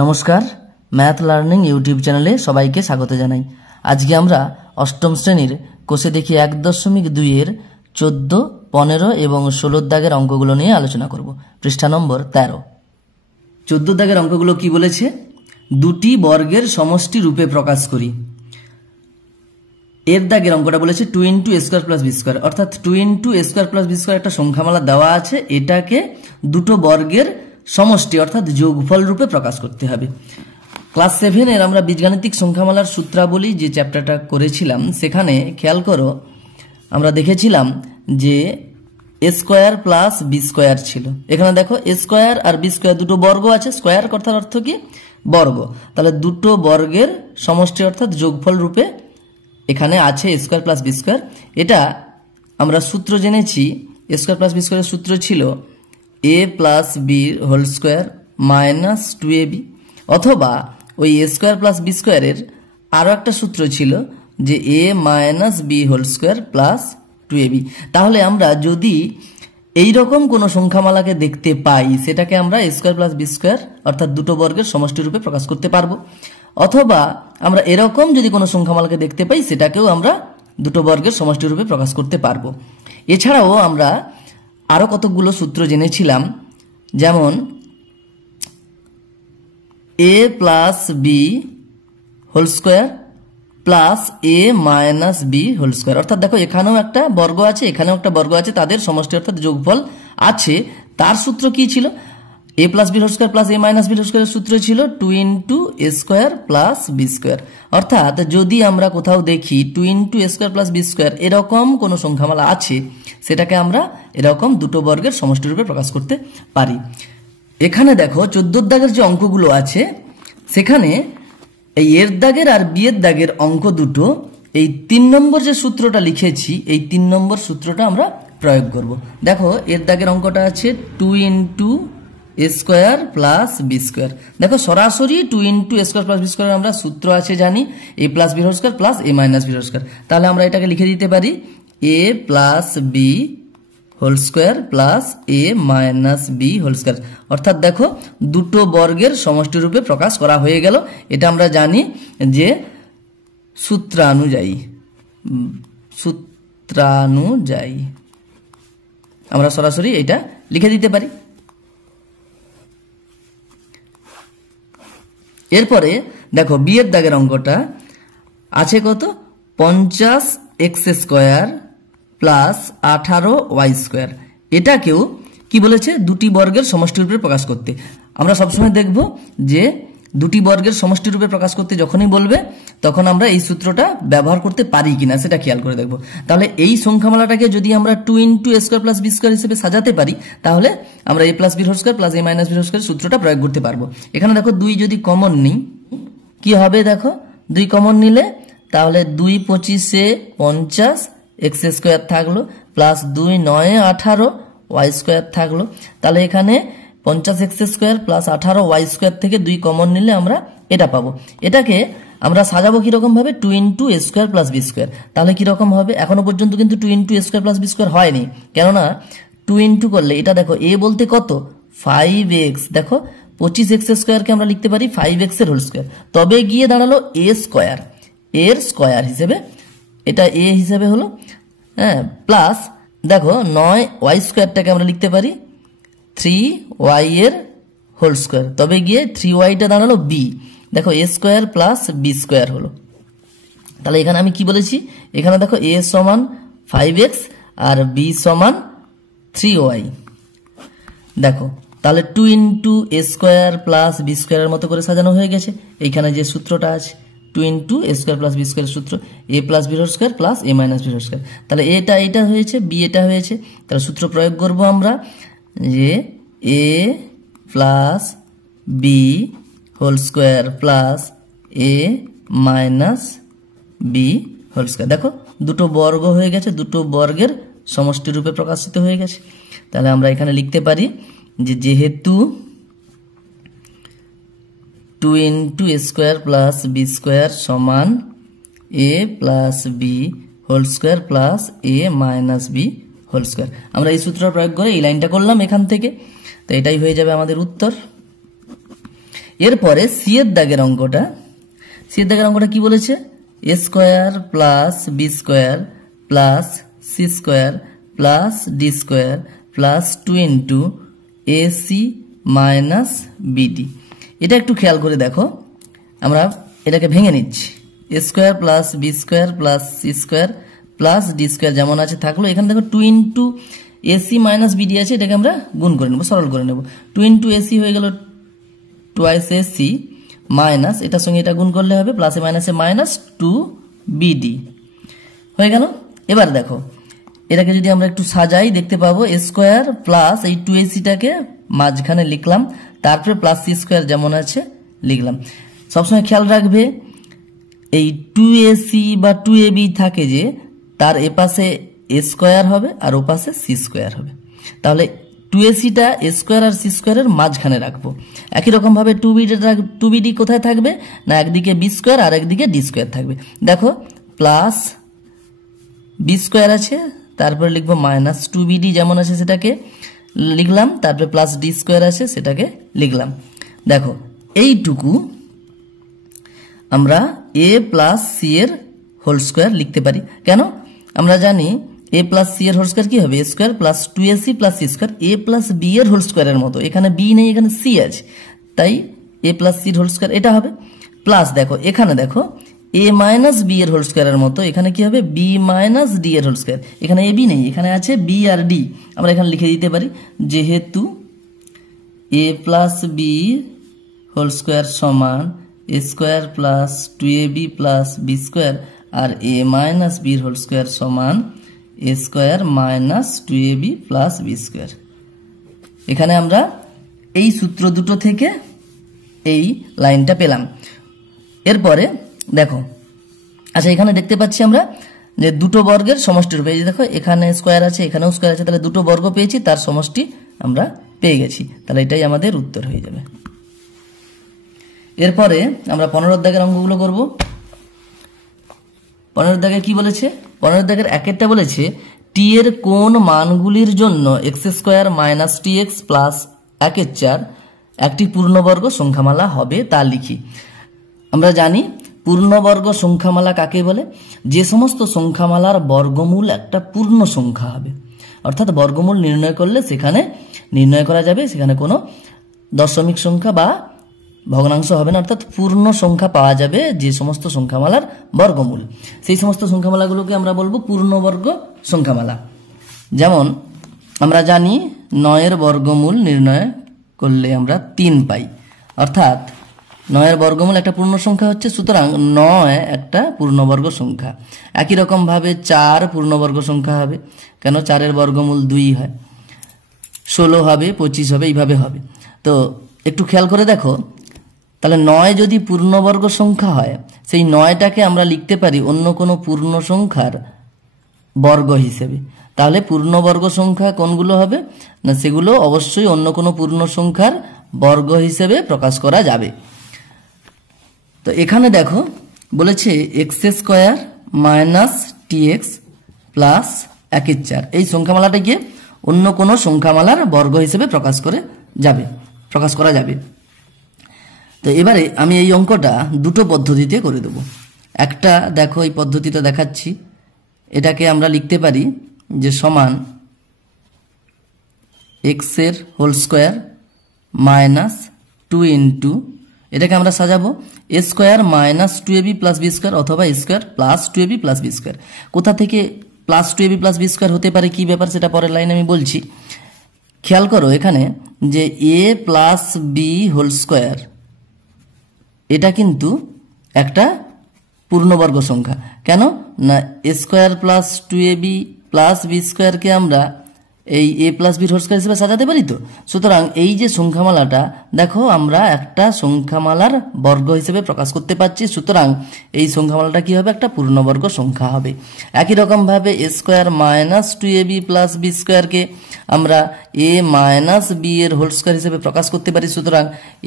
নমস্কার, math learning YouTube চ্যানেলে সবাইকে স্বাগত জানাই। আজকে আমরা অষ্টম শ্রেণীর কোষে দেখি 1.2 এর 14, 15 এবং 16 দাগের অঙ্কগুলো নিয়ে আলোচনা করব। পৃষ্ঠা নম্বর 13। 14 দাগের অঙ্কগুলো কি বলেছে? দুটি বর্গের সমষ্টি রূপে প্রকাশ করি। এর দাগের অঙ্কটা বলেছে 2 × a² + b², অর্থাৎ 2 × a² + b² একটা সংখ্যামালা দেওয়া আছে, এটাকে দুটো বর্গের সমষ্টি অর্থাৎ যোগফল রূপে প্রকাশ করতে হবে। ক্লাস 7 এর আমরা বীজগাণিতিক সংখ্যামালার সূত্রাবলী যে চ্যাপ্টারটা করেছিলাম, সেখানে খেয়াল করো আমরা দেখেছিলাম যে a² + b² ছিল। এখানে দেখো a² আর b² দুটো বর্গ আছে, স্কয়ার কথার অর্থ কি? বর্গ। তাহলে দুটো বর্গের সমষ্টি অর্থাৎ যোগফল রূপে এখানে আছে a² + b²। এটা আমরা সূত্র জেনেছি, a² + b² এর সূত্র ছিল a + b² - 2ab, অথবা ওই a² + b² এর আরো একটা সূত্র ছিল যে a - b² + 2ab। তাহলে আমরা যদি এই রকম কোনো সংখ্যামালাকে দেখতে পাই, সেটাকে আমরা a² + b² অর্থাৎ দুটো বর্গের সমষ্টি রূপে প্রকাশ করতে পারবো। অথবা আমরা এরকম যদি কোনো সংখ্যামালাকে দেখতে পাই, সেটাকেও আমরা দুটো বর্গের সমষ্টি রূপে প্রকাশ করতে পারবো। এছাড়াও আমরা আরো কতগুলো সূত্র জেনেছিলাম, যেমন a + b² + a - b², অর্থাৎ দেখো এখানেও একটা বর্গ আছে, এখানেও একটা বর্গ আছে, তাদের সমষ্টি অর্থাৎ যোগফল আছে। তার সূত্র কি ছিল? a + b² + a - b² এর সূত্র ছিল 2 × a² + b²। অর্থাৎ যদি আমরা কোথাও দেখি 2 × a² + b² এরকম কোনো সংখ্যামালা আছে, সেটাকে আমরা এরকম দুটো বর্গের সমষ্টি রূপে প্রকাশ করতে পারি। এখানে দেখো 14 দাগের যে অঙ্কগুলো আছে, সেখানে এই এর দাগের আর বি এর দাগের অঙ্ক দুটো, এই 3 নম্বর যে সূত্রটা লিখেছি, এই 3 নম্বর সূত্রটা আমরা প্রয়োগ করব। দেখো এর দাগের অঙ্কটা আছে 2 × a² + b²। দেখো সরাসরি 2 × a² + b² আমরা সূত্র আছে জানি, a + b² + a - b²। তাহলে আমরা এটাকে লিখে দিতে পারি a + b² + a - b²। অর্থাৎ দেখো দুটো বর্গের সমষ্টি রূপে প্রকাশ করা হয়ে গেল। এটা আমরা জানি যে সূত্রানুযায়ী আমরা সরাসরি এটা লিখে দিতে পারি। এরপরে দেখো বি এর দাগের অঙ্কটা আছে কত? 50x² + 18y²। এটাকেও কি বলেছে? দুটি বর্গের সমষ্টি রূপে প্রকাশ করতে। আমরা সবসময় দেখব যে দুটি বর্গের সমষ্টি রূপে প্রকাশ করতে যখনই বলবে, তখন আমরা এই সূত্রটা ব্যবহার করতে পারি কিনা সেটা খেয়াল করে দেখব। তাহলে এই সংখ্যামালাটাকে যদি আমরা 2 × a² + b² হিসেবে সাজাতে পারি, তাহলে আমরা a + b² + a - b² সূত্রটা প্রয়োগ করতে পারবো। এখানে দেখো 2 যদি কমন নিই, কি হবে? দেখো 2 কমন নিলে তাহলে 2 × 25 = 50, x² থাকলো, প্লাস 2 × 9 = 18, y² থাকলো। তাহলে এখানে 50x² + 18y² থেকে 2 কমন নিলে আমরা এটা পাবো। এটাকে আমরা সাজাবো কিরকম ভাবে? 2 × a² + b²। তাহলে কিরকম হবে? এখনো পর্যন্ত কিন্তু 2 × a² + b² হয়নি, কেননা 2 × করলে এটা দেখো a বলতে কত? 5x। দেখো 25x² কে আমরা লিখতে পারি 5x², তবে গিয়ে দাঁড়ালো a², এর স্কয়ার হিসেবে, এটা a হিসেবে হলো, হ্যাঁ, প্লাস দেখো 9y²টাকে আমরা লিখতে পারি 3y², তবে গিয়ে 3y দাঁড়ালো b। দেখো a² + b² হলো। তাহলে এখানে আমি কি বলেছি? এখানে দেখো a = 5x R b = 3y। দেখো তাহলে 2 × a² + b² এর মতো করে সাজানো হয়ে গেছে। এইখানে যে সূত্রটা আছে 2 × a² + b² সূত্র a + b² + a - b²। তাহলে এটা হয়েছে, b এটা হয়েছে। তাহলে সূত্র প্রয়োগ করব আমরা যে a + b² + a - b²। দেখো দুটো বর্গ হয়ে গেছে, দুটো বর্গের সমষ্টি রূপে প্রকাশিত হয়ে গেছে। তাহলে আমরা এখানে লিখতে পারি যে যেহেতু 2 × a² + b² = a + b² + a - b²। আমরা এই সূত্র প্রয়োগ করে এই লাইনটা করলাম এখান থেকে, তো এটাই হয়ে যাবে আমাদের উত্তর। এরপরে সি এর দাগের অঙ্কটা কি বলেছে, A square plus B square plus C square plus D square plus 2 into AC minus BD. এটা একটু খেয়াল করে দেখো, আমরা এটাকে ভেঙে নিচ্ছি। A square plus B square plus C square plus D square যেমন আছে থাকলো, এখানে দেখো 2 ইন্টু এসি মাইনাস বিডি আছে, এটাকে আমরা গুণ করে নেব, সরল করে নেব। 2 ইন্টু এসি হয়ে গেল টুয়াইস এসি মাইনাস এটার সঙ্গে এটা গুণ করলে হবে প্লাসে মাইনাসে মাইনাস 2 বিডি হয়ে গেল। এবার দেখো এটাকে যদি আমরা একটু সাজাই দেখতে পাবো এ স্কোয়ার প্লাস এই 2ac-টাকে মাঝখানে লিখলাম, তারপরে প্লাস সি স্কোয়ার যেমন আছে লিখলাম। সবসময় খেয়াল রাখবে এই 2ac বা 2ab থাকে যে তার এপাশে এ স্কোয়ার হবে আর ওপাশে সি স্কোয়ার হবে, তাহলে 2ac-টা এ স্কোয়ার আর সি স্কোয়ারের মাঝখানে রাখবো। একই রকম ভাবে 2bd কোথায় থাকবে না, একদিকে বি স্কোয়ার আর একদিকে ডি স্কোয়ার থাকবে। দেখো প্লাস বি স্কোয়ার আছে, তারপরে লিখবো মাইনাস 2bd যেমন আছে সেটাকে লিখলাম, তারপরে প্লাস ডি স্কোয়ার আছে সেটাকে লিখলাম। দেখো এইটুকু আমরা এ প্লাস সি এর হোল স্কোয়ার লিখতে পারি। কেন, আমরা জানি এ প্লাস সি এর হোল স্কোয়ার কি হবে, A square plus 2ac plus C square, A plus B এর হোল স্কোয়ারের মতো। এখানে বি নেই, এখানে সি আছে, তাই এ প্লাস সি এর হোল স্কোয়ার এটা হবে। প্লাস দেখো এখানে দেখো এ মাইনাস বি এর হোল স্কোয়ারের মতো, এখানে কি হবে বি মাইনাস ডি এর হোল স্কোয়ার। এখানে এ বি নেই, এখানে আছে বি আর ডি। আমরা এখানে লিখে দিতে পারি যেহেতু A plus B whole square সমান A square plus 2ab plus B square, আর এ মাইনাস বির হোল স্কোয়ার সমান A square minus 2ab plus B square. এখানে আমরা এই সূত্র দুটো থেকে এই লাইনটা পেলাম। এরপরে দেখো আচ্ছা এখানে দেখতে পাচ্ছি আমরা যে দুটো বর্গের সমষ্টি রূপে, এই যে দেখো এখানে স্কোয়ার আছে এখানেও স্কোয়ার আছে, তাহলে দুটো বর্গ পেয়েছি, তার সমষ্টি আমরা পেয়ে গেছি, তাহলে এটাই আমাদের উত্তর হয়ে যাবে। এরপরে আমরা 15 দাগের অঙ্কগুলো করব। 15 দাগে কি বলেছে, 15 দাগের একেরটা বলেছে টি এর কোন মানগুলির জন্য x square minus T X plus 1/4 একটি পূর্ণবর্গ সংখ্যামালা হবে তা লিখি। আমরা জানি পূর্ণবর্গ সংখ্যামালা কাকে বলে, যে সমস্ত সংখ্যামালার বর্গমূল একটা পূর্ণ সংখ্যা হবে, অর্থাৎ বর্গমূল নির্ণয় করলে সেখানে নির্ণয় করা যাবে, সেখানে কোনো দশমিক সংখ্যা বা ভগ্নাংশ হবে না, অর্থাৎ পূর্ণ সংখ্যা পাওয়া যাবে যে সমস্ত সংখ্যামালার বর্গমূল, সেই সমস্ত সংখ্যামালাগুলোকে আমরা বলবো পূর্ণবর্গ সংখ্যামালা। যেমন আমরা জানি 9 এর বর্গমূল নির্ণয় করলে আমরা 3 পাই, অর্থাৎ 9 এর বর্গমূল একটা পূর্ণ সংখ্যা হচ্ছে, সুতরাং 9 একটা পূর্ণবর্গ সংখ্যা। একই রকম ভাবে 4 পূর্ণবর্গ সংখ্যা হবে, কেন 4 এর বর্গমূল 2 হয়, 16 হবে, 25 হবে, এইভাবে হবে। তো একটু খেয়াল করে দেখো, তাহলে 9 যদি পূর্ণবর্গ সংখ্যা হয়, সেই 9টাকে আমরা লিখতে পারি অন্য কোনো পূর্ণ সংখ্যার বর্গ হিসেবে। তাহলে পূর্ণবর্গ সংখ্যা কোনগুলো হবে না, সেগুলো অবশ্যই অন্য কোনো পূর্ণ সংখ্যার বর্গ হিসেবে প্রকাশ করা যাবে। তো এখানে দেখো বলেছে x square minus T X plus 1/4 এই সংখ্যামালাটাকে অন্য কোনো সংখ্যামালার বর্গ হিসেবে প্রকাশ করা যাবে। তো এবারে আমি এই অঙ্কটা দুটো পদ্ধতিতে করে দেব। একটা দেখো এই পদ্ধতিটা দেখাচ্ছি, এটাকে আমরা লিখতে পারি যে সমান এক্স এর হোল স্কোয়ার মাইনাস 2 ইন্টু, এটাকে আমরা সাজাবো A square minus 2ab plus B square অথবা A square plus 2ab plus B square. কোথা থেকে plus 2ab plus B square হতে পারে, কি ব্যাপার সেটা পরের লাইনে আমি বলছি। খেয়াল করো এখানে যে a plus B whole square এটা কিন্তু একটা পূর্ণবর্গ সংখ্যা। কেন না a square plus 2ab plus b স্কোয়ারকে আমরা এই a plus B whole square হিসেবে সাজাতে পারি। তো সুতরাং এই যে সংখ্যামালাটা দেখো আমরা একটা সংখ্যামালার বর্গ হিসেবে প্রকাশ করতে পারছি, সুতরাং এই সংখ্যামালাটা কি হবে, একটা পূর্ণবর্গ সংখ্যা হবে। একই রকম ভাবে a square minus 2ab plus b স্কোয়ারকে আমরা এ মাইনাস বি এর হোল স্কোয়ার হিসেবে প্রকাশ করতে পারি, সুতরাং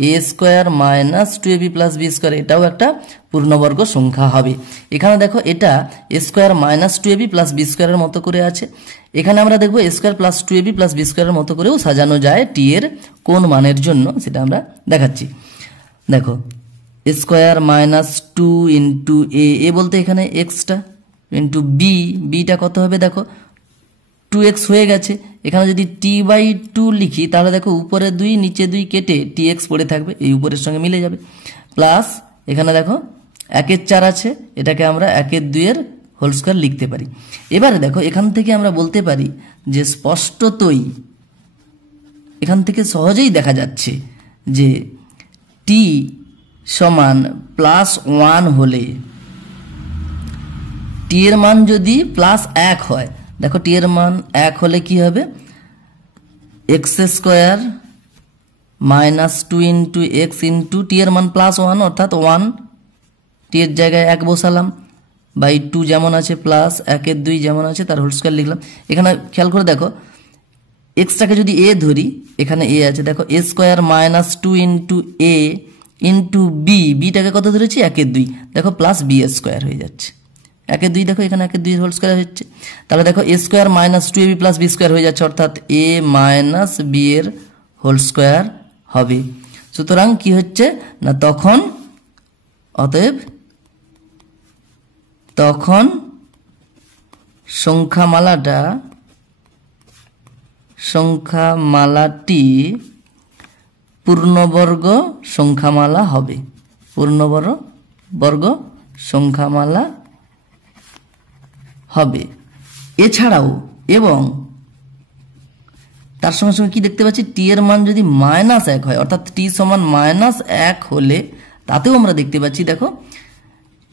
a square minus 2ab plus B square এটাও একটা পূর্ণবর্গ সংখ্যা হবে। এখানে দেখো এটা a square minus 2ab plus b স্কোয়ারের মতো করে আছে, এখানে আমরা দেখবো a square plus 2ab plus b স্কোয়ারের মতো করেও সাজানো যায় টি এর কোন মানের জন্য, সেটা আমরা দেখাচ্ছি। দেখো স্কোয়ার মাইনাস 2 ইন্টু এ বলতে এখানে এক্সটা ইন্টু বিটা কত হবে দেখো 2x হয়ে গেছে। এখানে যদি t/2 লিখি তাহলে দেখো উপরে 2 নিচে 2 কেটে tx পড়ে থাকবে, এই উপরের সঙ্গে মিলে যাবে। প্লাস এখানে দেখো 1/4 আছে, এটাকে আমরা 1/2 হোল স্কোয়ার লিখতে পারি। এবারে দেখো এখান থেকে আমরা বলতে পারি যে স্পষ্টতই এখান থেকে সহজেই দেখা যাচ্ছে যে t সমান +1 হলে t এর মান যদি +1 হয়, দেখো t এর মান 1 হলে কি হবে, x² minus 2 into x into t এর মান +1 অর্থাৎ 1, t এর জায়গায় 1 বসালাম, বাই 2 যেমন আছে প্লাস 1/2 যেমন আছে তার হোল স্কোয়ার লিখলাম। এখানে খেয়াল করে দেখো এক্সটাকে যদি a ধরি, এখানে a আছে, দেখো a² minus 2 into a into বিটাকে কত ধরেছি 1/2, দেখো প্লাস b² হয়ে যাচ্ছে 1/2, দেখো এখানে 1/2 হোল স্কোয়ার হচ্ছে। তাহলে দেখো a² minus 2ab plus b² হয়ে যাচ্ছে অর্থাৎ a মাইনাস b এর হোল স্কোয়ার হবে। সুতরাং কি হচ্ছে না তখন সংখ্যামালাটি পূর্ণবর্গ সংখ্যামালা হবে, পূর্ণবর্গ সংখ্যামালা হবে। এছাড়াও এবং তার সঙ্গে সঙ্গে কি দেখতে পাচ্ছি, টি এর মান যদি -1 হয় অর্থাৎ টি সমান -1 হলে তাতেও আমরা দেখতে পাচ্ছি দেখো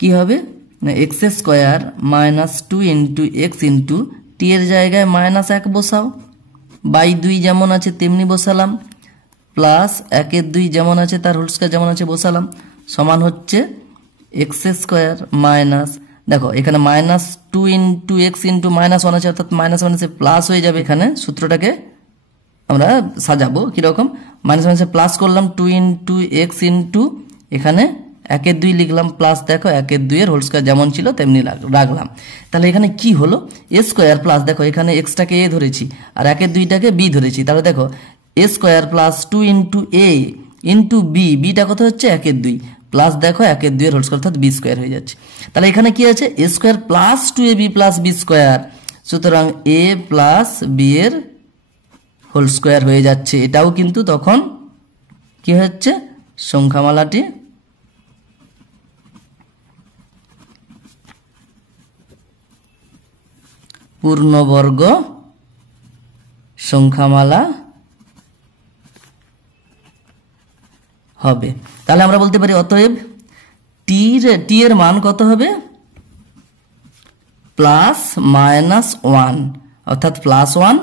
কি হবে না x² minus 2 into x into t এর জায়গায় -1 বসাও, বাই 2 যেমন আছে তেমনি বসালাম, প্লাস 1/2 যেমন আছে তার হোল স্কয়ার যেমন আছে বসালাম, সমান হচ্ছে x² মাইনাস, দেখো এখানে -2 ইন্টু এক্স ইন্টু -1 আছে অর্থাৎ -1 প্লাস হয়ে যাবে। এখানে সূত্রটাকে আমরা সাজাবো কিরকম, -1 প্লাস করলাম 2 ইন্টু এক্স ইন্টু এখানে 1/2 লিখলাম, প্লাস দেখো 1/2 এর হোল স্কয়ার যেমন ছিল তেমনি রাখলাম। তাহলে এখানে কি হলো a² প্লাস, দেখো এখানে এক্সটাকে a ধরেছি আর 1/2টাকে b ধরেছি, তাহলে দেখো a² plus 2 into a into beta কত হচ্ছে 1/2 প্লাস দেখো 1/2 এর হোল স্কয়ার অর্থাৎ b² হয়ে যাচ্ছে। তাহলে এখানে কি আছে a² plus 2ab plus b², সুতরাং a প্লাস b এর হোল স্কয়ার হয়ে যাচ্ছে। এটাও কিন্তু তখন কি হচ্ছে সংখ্যামালাটি পূর্ণবর্গ সংখ্যামালা হবে। তাহলে আমরা বলতে পারি অতএব টি এর মান কত হবে +-1 অর্থাৎ +1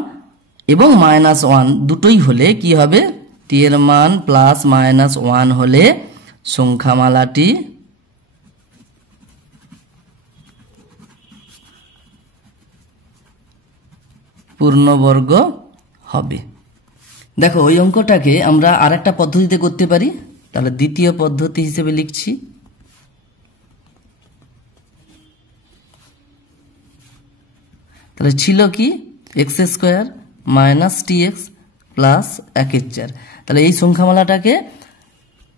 এবং -1 দুটোই হলে কি হবে, টি এর মান +-1 হলে সংখ্যামালাটি পূর্ণবর্গ হবে। দেখো ওই অঙ্কটাকে আমরা আরেকটা পদ্ধতিতে করতে পারি, তাহলে দ্বিতীয় পদ্ধতি হিসেবে লিখছি। তাহলে ছিল কি x² মাইনাস tx প্লাস 1/4, তাহলে এই সংখ্যামালাটাকে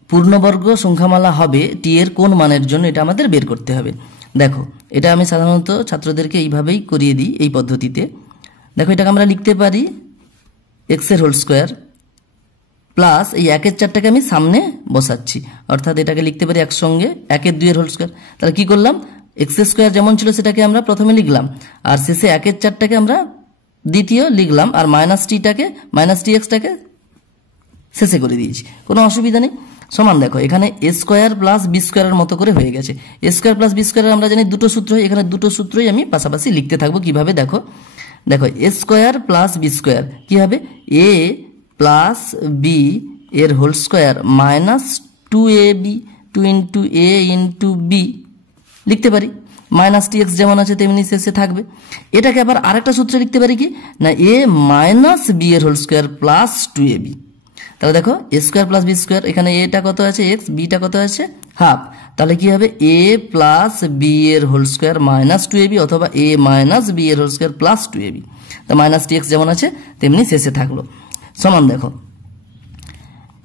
পূর্ণবর্গ সংখ্যামালা হবে টি এর কোন মানের জন্য এটা আমাদের বের করতে হবে। দেখো এটা আমি সাধারণত ছাত্রদেরকে এইভাবেই করিয়ে দিই এই পদ্ধতিতে। দেখো এটাকে আমরা লিখতে পারি x এর হোল স্কয়ার প্লাস এই 1/4টাকে আমি সামনে বসাচ্ছি অর্থাৎ এটাকে লিখতে পারি একসঙ্গে 1/2 এর হোল স্কয়ার। তাহলে কি করলাম x² যেমন ছিল সেটাকে আমরা প্রথমে লিখলাম আর শেষে 1/4টাকে আমরা দ্বিতীয় লিখলাম আর -txটাকে শেষে করে দিয়েছি, কোনো অসুবিধা নেই। সমান দেখো এখানে a² প্লাস b² এর মতো করে হয়ে গেছে। a² প্লাস b² আমরা জানি দুটো সূত্র, এখানে দুটো সূত্রই আমি পাশাপাশি লিখতে থাকবো। কিভাবে দেখো a² প্লাস b² কি হবে a প্লাস b এর whole square minus 2ab 2 into a into b লিখতে পারি, -tx যেমন আছে তেমনি শেষে থাকবে। এটাকে আবার আরেকটা সূত্রে লিখতে পারি কি না a মাইনাস b এর হোল স্কয়ার প্লাস 2ab। তাহলে দেখো a² প্লাস b², এখানে এটা কত আছে x, bটা কত আছে হাফ, তাহলে কি হবে a প্লাস b এর হোল স্কয়ার মাইনাস 2ab অথবা a মাইনাস b এর হোল স্কয়ার প্লাস 2ab। তো -tx যেমন আছে তেমনি শেষে থাকলো। সমান দেখো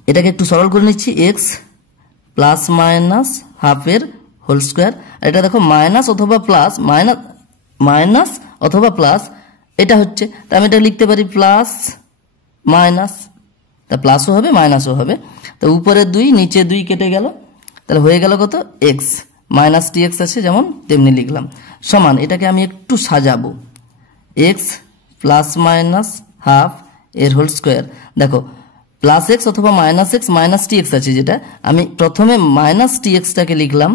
এটাকে একটু সরল করে নিচ্ছি, x প্লাস মাইনাস হাফের হোল স্কোয়ার। এটা দেখো মাইনাস অথবা প্লাস, মাইনাস অথবা প্লাস এটা হচ্ছে, তা আমি এটা লিখতে পারি প্লাস মাইনাস, তা প্লাসও হবে মাইনাসও হবে। তো উপরে 2 নিচে 2 কেটে গেল, তাহলে হয়ে গেল কত এক্স, মাইনাস টি এক্স আছে যেমন তেমনি লিখলাম, সমান এটাকে আমি একটু সাজাবো, এক্স প্লাস মাইনাস হাফ এর হোল স্কোয়ার। দেখো প্লাস এক্স অথবা minus X, minus T X আছে যেটা, আমি প্রথমে মাইনাস টি এক্সটাকে লিখলাম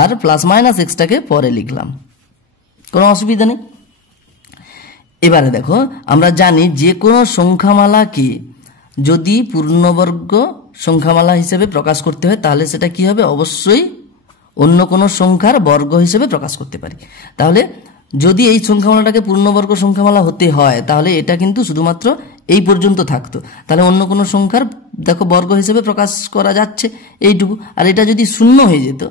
আর প্লাস মাইনাস এক্সটাকে পরে লিখলাম, কোনো অসুবিধা নেই। এবারে দেখো আমরা জানি যে কোনো সংখ্যামালাকে যদি পূর্ণবর্গ সংখ্যামালা হিসেবে প্রকাশ করতে হয় তাহলে সেটা কি হবে, অবশ্যই অন্য কোনো সংখ্যার বর্গ হিসেবে প্রকাশ করতে পারি। তাহলে যদি এই সংখ্যামালাটাকে পূর্ণবর্গ সংখ্যামালা হতে হয় তাহলে এটা কিন্তু শুধুমাত্র এই পর্যন্ত থাকতো, তাহলে অন্য কোনো সংখ্যার দেখো বর্গ হিসেবে প্রকাশ করা যাচ্ছে এইটুকু। আর এটা যদি শূন্য হয়ে যেত,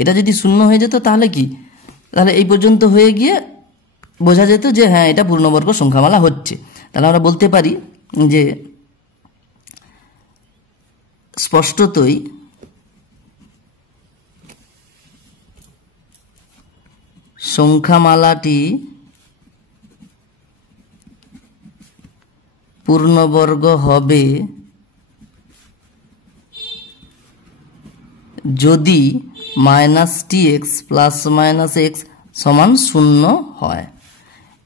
এটা যদি শূন্য হয়ে যেত তাহলে কি, তাহলে এই পর্যন্ত হয়ে গিয়ে বোঝা যেত যে হ্যাঁ এটা পূর্ণবর্গ সংখ্যামালা হচ্ছে। তাহলে আমরা বলতে পারি যে স্পষ্টতই সংখ্যামালাটি পূর্ণবর্গ হবে যদি minus T X plus minus x সমান 0 হয়।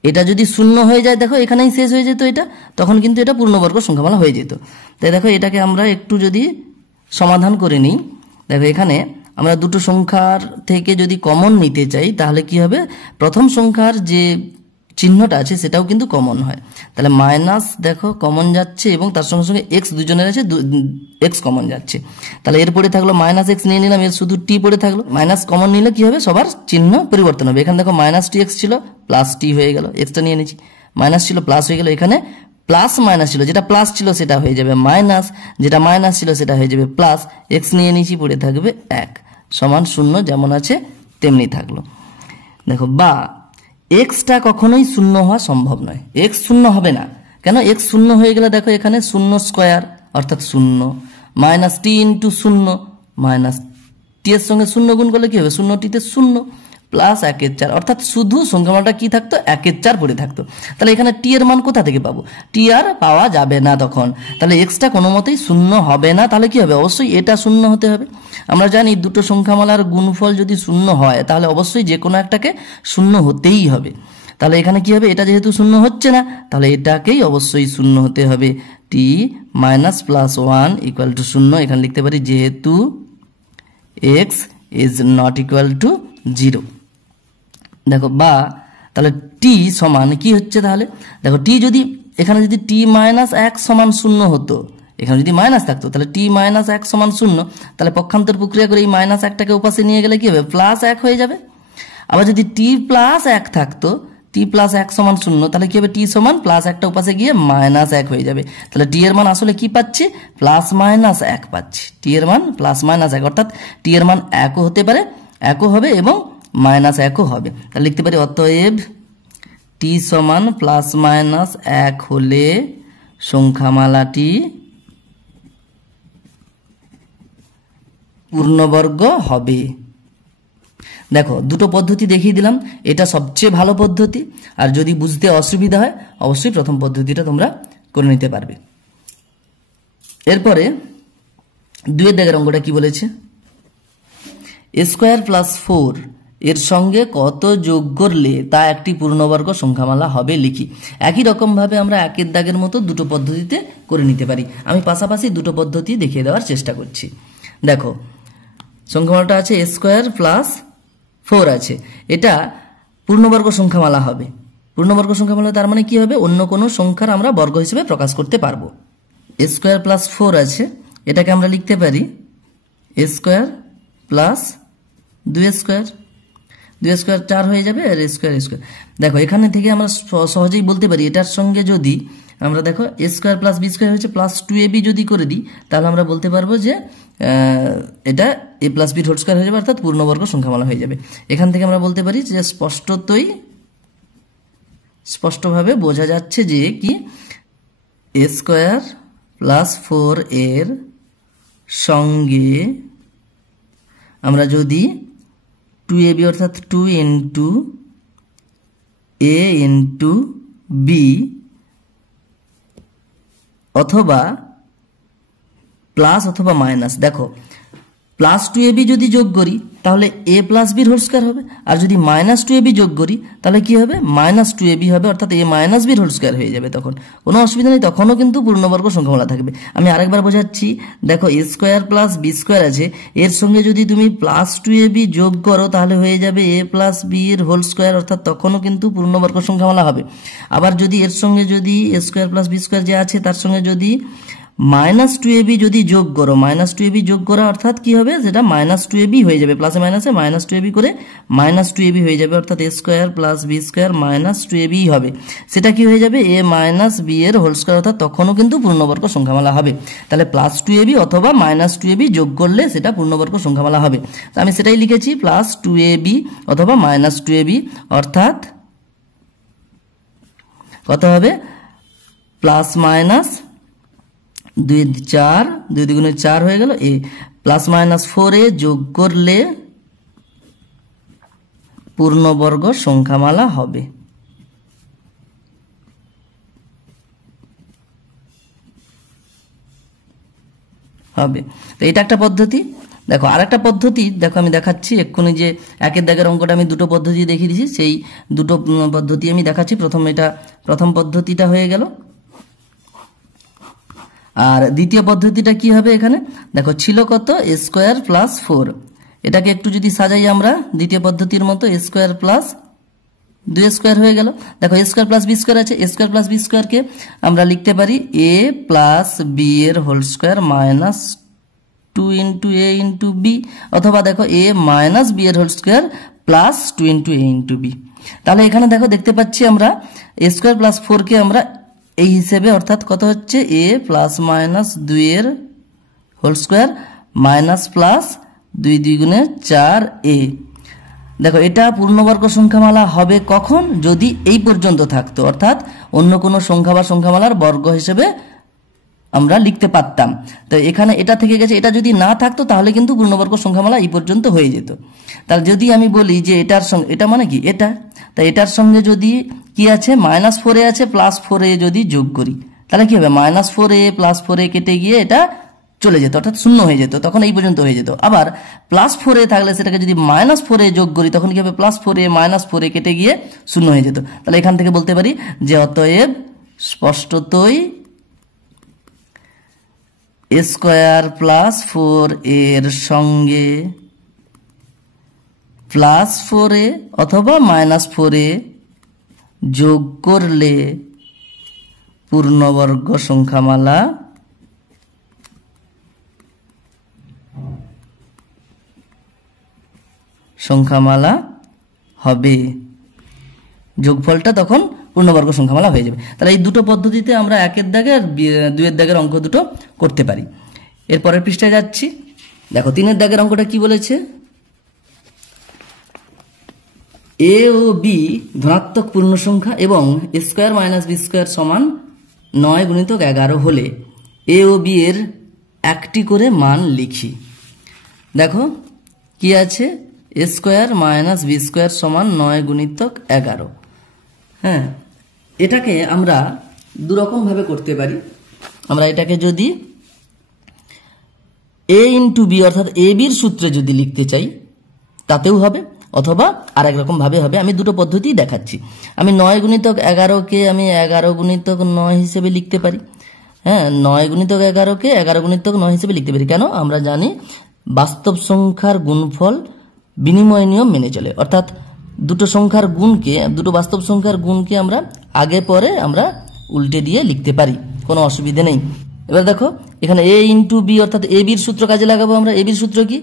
এটা যদি 0 হয়ে যায় দেখো এখানেই শেষ হয়ে যেত এটা, তখন কিন্তু এটা পূর্ণবর্গ সংখ্যামালা হয়ে যেত। তাই দেখো এটাকে আমরা একটু যদি সমাধান করে নিই, দেখো এখানে আমরা দুটো সংখ্যার থেকে যদি কমন নিতে চাই তাহলে কি হবে, প্রথম সংখ্যার যে চিহ্নটা আছে সেটাও কিন্তু কমন হয়, তাহলে মাইনাস দেখো কমন যাচ্ছে এবং তার সঙ্গে সঙ্গে এক্স দুজনের আছে, এক্স কমন যাচ্ছে, তাহলে এরপরে থাকলো মাইনাস এক্স নিয়ে নিলাম, এর শুধু টি পড়ে থাকলো, মাইনাস কমন নিলে কি হবে সবার চিহ্ন পরিবর্তন হবে। এখানে দেখো মাইনাস টি এক্স ছিল প্লাস টি হয়ে গেল, এক্সটা নিয়ে নিচ্ছি, মাইনাস ছিল প্লাস হয়ে গেল, এখানে প্লাস মাইনাস ছিল, যেটা প্লাস ছিল সেটা হয়ে যাবে মাইনাস, যেটা মাইনাস ছিল সেটা হয়ে যাবে প্লাস, এক্স নিয়ে নিচ্ছি পড়ে থাকবে 1 সমান 0 যেমন আছে তেমনি থাকলো। দেখো বা এক্সটা কখনোই 0 হওয়া সম্ভব নয়, এক্স 0 হবে না, কেন এক্স 0 হয়ে গেলে দেখো এখানে 0 স্কোয়ার অর্থাৎ 0, মাইনাস টি ইন্টু 0, মাইনাস টি এর সঙ্গে 0 গুণ করলে কি হবে 0 টিতে 0 প্লাস 1/4 অর্থাৎ শুধু সংখ্যামালাটা কি থাকতো 1/4 পড়ে থাকতো। তাহলে এখানে টি এর মান কোথা থেকে পাবো, টি আর পাওয়া যাবে না তখন, তাহলে এক্সটা কোনো মতেই 0 হবে না, তাহলে কি হবে অবশ্যই এটা 0 হতে হবে। আমরা জানি দুটো সংখ্যামালার গুণফল যদি 0 হয় তাহলে অবশ্যই যে কোনো একটাকে 0 হতেই হবে, তাহলে এখানে কি হবে এটা যেহেতু 0 হচ্ছে না তাহলে এটাকেই অবশ্যই 0 হতে হবে, টি মাইনাস প্লাস 1 ইকুয়াল টু 0, এখানে লিখতে পারি যেহেতু x is not equal to 0। দেখো বা তাহলে টি সমান কি হচ্ছে, তাহলে দেখো টি যদি এখানে যদি টি মাইনাস 1 সমান 0 হতো, এখানে যদি মাইনাস থাকতো তাহলে টি মাইনাস 1 সমান 0, তাহলে পক্ষান্তর প্রক্রিয়া করে এই মাইনাস 1টাকে উপাশে নিয়ে গেলে কি হবে প্লাস 1 হয়ে যাবে। আবার যদি টি প্লাস 1 থাকতো, টি প্লাস 1 সমান 0, তাহলে কি হবে টি সমান প্লাস 1টা উপাশে গিয়ে মাইনাস 1 হয়ে যাবে, তাহলে টি এর মান আসলে কি পাচ্ছি প্লাস মাইনাস 1 পাচ্ছি, টি এর মান প্লাস মাইনাস 1 অর্থাৎ টি এর মান 1ও হতে পারে, 1ও হবে এবং মাইনাস 1ও হবে। তাহলে লিখতে পারি অতএব টি সমান প্লাস মাইনাস 1 হলে সংখ্যামালাটি পূর্ণবর্গ হবে। দেখো দুটো পদ্ধতি দেখিয়ে দিলাম, এটা সবচেয়ে ভালো পদ্ধতি, আর যদি বুঝতে অসুবিধা হয় অবশ্যই প্রথম পদ্ধতিটা তোমরা করে নিতে পারবে। এরপরে 2 দাগের অঙ্কটা কি বলেছে, এ স্কোয়ার প্লাস 4 এর সঙ্গে কত যোগ করলে তা একটি পূর্ণবর্গ সংখ্যামালা হবে লিখি। একই রকমভাবে আমরা 1 দাগের মতো দুটো পদ্ধতিতে করে নিতে পারি, আমি পাশাপাশি দুটো পদ্ধতি দেখিয়ে দেওয়ার চেষ্টা করছি। দেখো সংখ্যামালাটা আছে এ স্কোয়ার প্লাস 4 আছে, এটা পূর্ণবর্গ সংখ্যামালা হবে, পূর্ণবর্গ সংখ্যামালা তার মানে কি হবে অন্য কোনো সংখ্যার আমরা বর্গ হিসেবে প্রকাশ করতে পারবো। এ স্কোয়ার প্লাস 4 আছে, এটাকে আমরা লিখতে পারি এ স্কোয়ার প্লাস 2 স্কোয়ার, 2 স্কোয়ার 4 হয়ে যাবে আর স্কোয়ার স্কোয়ার। দেখো এখানে থেকে আমরা সহজেই বলতে পারি এটার সঙ্গে যদি আমরা দেখো এ স্কোয়ার প্লাস বি স্কোয়ার হচ্ছে প্লাস 2ab যদি করে দিই তাহলে আমরা বলতে পারবো যে এটা এ প্লাস বি হোল স্কোয়ার হয়ে যাবে অর্থাৎ পূর্ণবর্গ সংখ্যামালা হয়ে যাবে। এখান থেকে আমরা বলতে পারি যে স্পষ্টভাবে বোঝা যাচ্ছে যে কি এ স্কোয়ার প্লাস 4 এর সঙ্গে আমরা যদি 2ab অর্থাৎ 2 ইন্টু a ইন্টু b অথবা প্লাস অথবা মাইনাস, দেখো প্লাস 2ab যদি যোগ করি তাহলে a প্লাস বির হোল স্কয়ার হবে, আর যদি মাইনাস 2ab যোগ করি তাহলে কি হবে, মাইনাস 2ab হবে, অর্থাৎ a মাইনাস বির হোল স্কয়ার হয়ে যাবে। তখন কোনো অসুবিধা নেই, তখনও কিন্তু পূর্ণবর্গ সংখ্যামালা থাকবে। আমি আরেকবার বোঝাচ্ছি, দেখো a square plus b square আছে, এর সঙ্গে যদি তুমি প্লাস 2ab যোগ করো তাহলে হয়ে যাবে a প্লাস b এর হোল স্কয়ার, অর্থাৎ তখনও কিন্তু পূর্ণবর্গ সংখ্যামালা হবে। আবার যদি এর সঙ্গে যদি a square plus b square যে আছে তার সঙ্গে যদি মাইনাস 2ab যদি যোগ করো, মাইনাস 2ab যোগ করা অর্থাৎ কি হবে, সেটা মাইনাস 2ab হয়ে যাবে, প্লাসে মাইনাসে মাইনাস 2ab করে মাইনাস 2ab হয়ে যাবে, অর্থাৎ a square plus b square minus 2ab হবে। সেটা কি হয়ে যাবে, a মাইনাস b এর হোল স্কয়ার, অর্থাৎ তখনও কিন্তু পূর্ণবর্গ সংখ্যামালা হবে। তাহলে প্লাস 2ab অথবা মাইনাস 2ab যোগ করলে সেটা পূর্ণবর্গ সংখ্যামালা হবে। তো আমি সেটাই লিখেছি, প্লাস 2ab অথবা মাইনাস 2ab, অর্থাৎ কত হবে, প্লাস মাইনাস 2 4, 2 দুগুণে 4 হয়ে গেল, a প্লাস মাইনাস 4a যোগ করলে পূর্ণবর্গ সংখ্যামালা হবে। তো এটা একটা পদ্ধতি। দেখো আরেকটা পদ্ধতি, দেখো আমি দেখাচ্ছি এক্ষুনি যে একের দাগের অঙ্কটা আমি দুটো পদ্ধতি দেখিয়ে দিয়েছি, সেই দুটো পদ্ধতি আমি দেখাচ্ছি। প্রথম পদ্ধতিটা হয়ে গেল, আর দ্বিতীয় পদ্ধতিটা কি হবে, এখানে দেখো ছিল কত, a স্কয়ার প্লাস 4, এটাকে একটু যদি সাজাই আমরা দ্বিতীয় পদ্ধতির মতো, a স্কয়ার প্লাস 2 স্কয়ার হয়ে গেল। দেখো a square plus b square আছে, a স্কয়ার প্লাস b স্কয়ারকে আমরা লিখতে পারি a প্লাস b এর whole square minus 2 into a into b, অথবা দেখো a মাইনাস b এর whole square plus 2 into a into b। তাহলে এখানে দেখো দেখতে পাচ্ছি আমরা a স্কয়ার প্লাস 4 কে আমরা এই হিসেবে, অর্থাৎ কত হচ্ছে, a প্লাস মাইনাস 2 এর হোল স্কয়ার মাইনাস প্লাস 2 দুগুণে 4a। দেখো এটা পূর্ণবর্গ সংখ্যামালা হবে কখন, যদি এই পর্যন্ত থাকতো, অর্থাৎ অন্য কোনো সংখ্যা বা সংখ্যামালার বর্গ হিসেবে আমরা লিখতে পারতাম। তো এখানে এটা থেকে গেছে, এটা যদি না থাকতো তাহলে কিন্তু পূর্ণবর্গ সংখ্যামালা এই পর্যন্ত হয়ে যেত। তাহলে যদি আমি বলি যে এটার সঙ্গে, এটা মানে কি, এটা, তাই এটার সঙ্গে যদি কি আছে, মাইনাস 4a আছে, প্লাস 4a যদি যোগ করি তাহলে কি হবে, মাইনাস 4a প্লাস 4a কেটে গিয়ে এটা চলে যেত, অর্থাৎ শূন্য হয়ে যেত, তখন এই পর্যন্ত হয়ে যেত। আবার প্লাস 4a থাকলে সেটাকে যদি মাইনাস 4a যোগ করি তখন কি হবে, প্লাস 4a মাইনাস 4a কেটে গিয়ে শূন্য হয়ে যেত। তাহলে এখান থেকে বলতে পারি যে অতএব স্পষ্টতই a স্কয়ার প্লাস 4 এর সঙ্গে প্লাস 4a অথবা মাইনাস 4a যোগ করলে পূর্ণবর্গ সংখ্যামালা হবে, যোগফলটা তখন পূর্ণবর্গ সংখ্যামালা হয়ে যাবে। তাহলে এই দুটো পদ্ধতিতে আমরা একের দাগে আর দুইয়ের দাগের অঙ্ক দুটো করতে পারি। এরপরের পৃষ্ঠায় যাচ্ছি, দেখো 3-এর দাগের অঙ্কটা কি বলেছে, a ও b ধনাত্মক পূর্ণ সংখ্যা এবং a square minus b square সমান 9 গুণিতক 11 হলে a ও b এর একটি করে মান লিখি। দেখো কি আছে, a square minus b square সমান 9 গুণিতক 11। হ্যাঁ, এটাকে আমরা দুরকম ভাবে করতে পারি। আমরা এটাকে যদি a ইন্টু b অর্থাৎ a bর সূত্রে যদি লিখতে চাই তাতেও হবে, অথবা আরেক রকম ভাবে হবে। আমি দুটো পদ্ধতি দেখাচ্ছি। আমি 9 গুণিতক 11কে আমি 11 গুণিতক 9 হিসেবে লিখতে পারি। হ্যাঁ, 9 গুণিতক 11কে 11 গুণিতক 9 হিসেবে লিখতে পারি। কেন, আমরা জানি বাস্তব সংখ্যার গুণফল বিনিময় নিয়ম মেনে চলে, অর্থাৎ দুটো সংখ্যার গুণকে, দুটো বাস্তব সংখ্যার গুণকে আমরা আগে পরে আমরা উল্টে দিয়ে লিখতে পারি, কোনো অসুবিধা নেই। এবার দেখো এখানে a ইন্টু b অর্থাৎ a bর সূত্র কাজে লাগাবো আমরা। a bর সূত্র কি,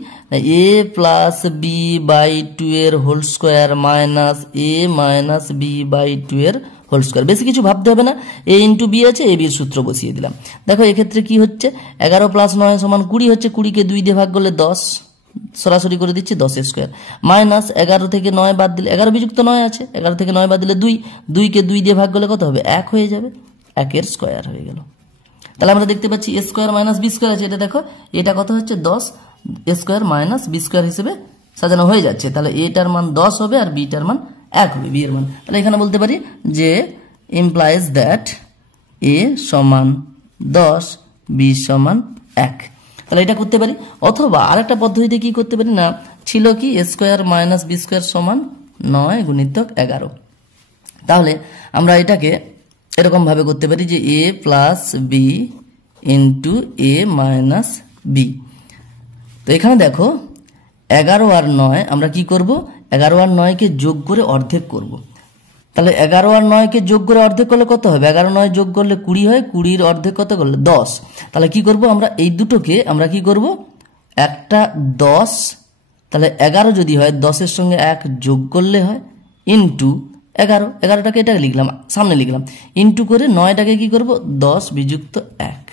a প্লাস b বাই 2 এর whole square minus a minus b by 2 এর হোল স্কয়ার। বেশি কিছু ভাবতে হবে না, a ইন্টু b আছে, a bর সূত্র বসিয়ে দিলাম। দেখো এক্ষেত্রে কি হচ্ছে, 11 প্লাস 9 সমান 20 হচ্ছে, 20কে 2 দিয়ে ভাগ করলে 10, সরাসরি করে দিচ্ছি 10 স্কয়ার, মাইনাস 11 থেকে 9 বাদ দিলে 11 বিযুক্ত 9 আছে, 11 থেকে 9 বাদ দিলে 2, 2কে 2 দিয়ে ভাগ করলে কত হবে, 1 হয়ে যাবে, 1 এর স্কয়ার হয়ে গেল। তাহলে আমরা দেখতে পাচ্ছি a square minus B square আছে, এটা দেখো এটা কত হচ্ছে 10, a square minus B square হিসেবে সাজানো হয়ে যাচ্ছে। তাহলে এটার মান 10 হবে আর বিটার মান 1 হবে, বি এর মান। তাহলে এখানে বলতে পারি যে ইমপ্লাইজ দ্যাট a সমান 10, বি সমান 1। তাহলে এটা করতে পারি। অথবা আরেকটা পদ্ধতিতে কি করতে পারি না, ছিল কি a square minus B square সমান 9 গুণিতক 11। তাহলে আমরা এটাকে এরকম ভাবে করতে পারি যে a plus B into a minus B. তো এখানে দেখো 11 আর 9 আমরা কি করব, 11 আর 9কে যোগ করে অর্ধেক করব। তাহলে 11 আর 9কে যোগ করে অর্ধেক করলে কত হবে, 11 9 যোগ করলে 20 হয়, 20 অর্ধেক কত করলে 10। তাহলে কি করব আমরা এই দুটোকে আমরা কি করব, একটা 10, তাহলে 11 যদি হয় 10-এর সঙ্গে 1 যোগ করলে হয়, ইন্টু 11টাকে এটা লিখলাম সামনে লিখলাম, ইন্টু করে 9টাকে কি করব 10 বিযুক্ত 1।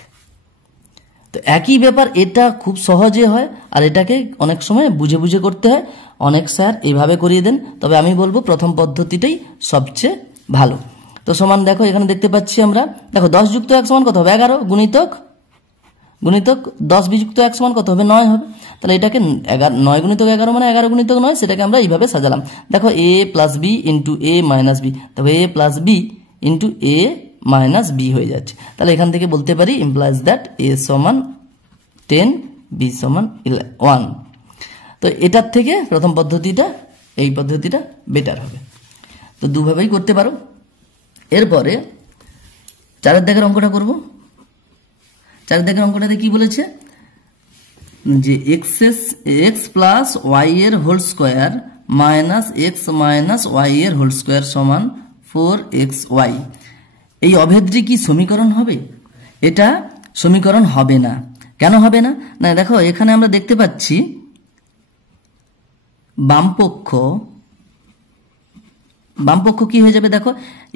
তো একই ব্যাপার, এটা খুব সহজে হয় আর এটাকে অনেক সময় বুঝে বুঝে করতে হয়। অনেক স্যার এইভাবে করিয়ে দেন, তবে আমি বলবো প্রথম পদ্ধতিটাই সবচেয়ে ভালো। তো সমান দেখো এখানে দেখতে পাচ্ছি আমরা, দেখো 10 যুক্ত 1 সমান কত হবে 11, গুণিতক 10 বিযুক্ত 1 সমান কত হবে 9 হবে। তাহলে এটাকে 9 গুণিতক 11 মানে 11 গুণিতক 9, সেটাকে আমরা এইভাবে সাজালাম। দেখো a plus B into a minus B, তবে a plus B into a minus B হয়ে যাচ্ছে। তাহলে এখান থেকে বলতে পারি ইমপ্লাইজ দ্যাট a সমান 10, বি সমান 1। তো এটার থেকে প্রথম পদ্ধতিটা, এই পদ্ধতিটা বেটার হবে। তো দুভাবেই করতে পারো। এরপরে 4 দাগের অঙ্কটা করব। 4 দাগের অঙ্কটাতে কি বলেছে যে x প্লাস ওয়াই এর whole square minus X minus Y এর হোল স্কোয়ার সমান 4xy। এই অভেদটি কি সমীকরণ হবে? এটা সমীকরণ হবে না। কেন হবে না? না দেখো এখানে আমরা দেখতে পাচ্ছি বামপক্ষ কি হয়ে যাবে, দেখো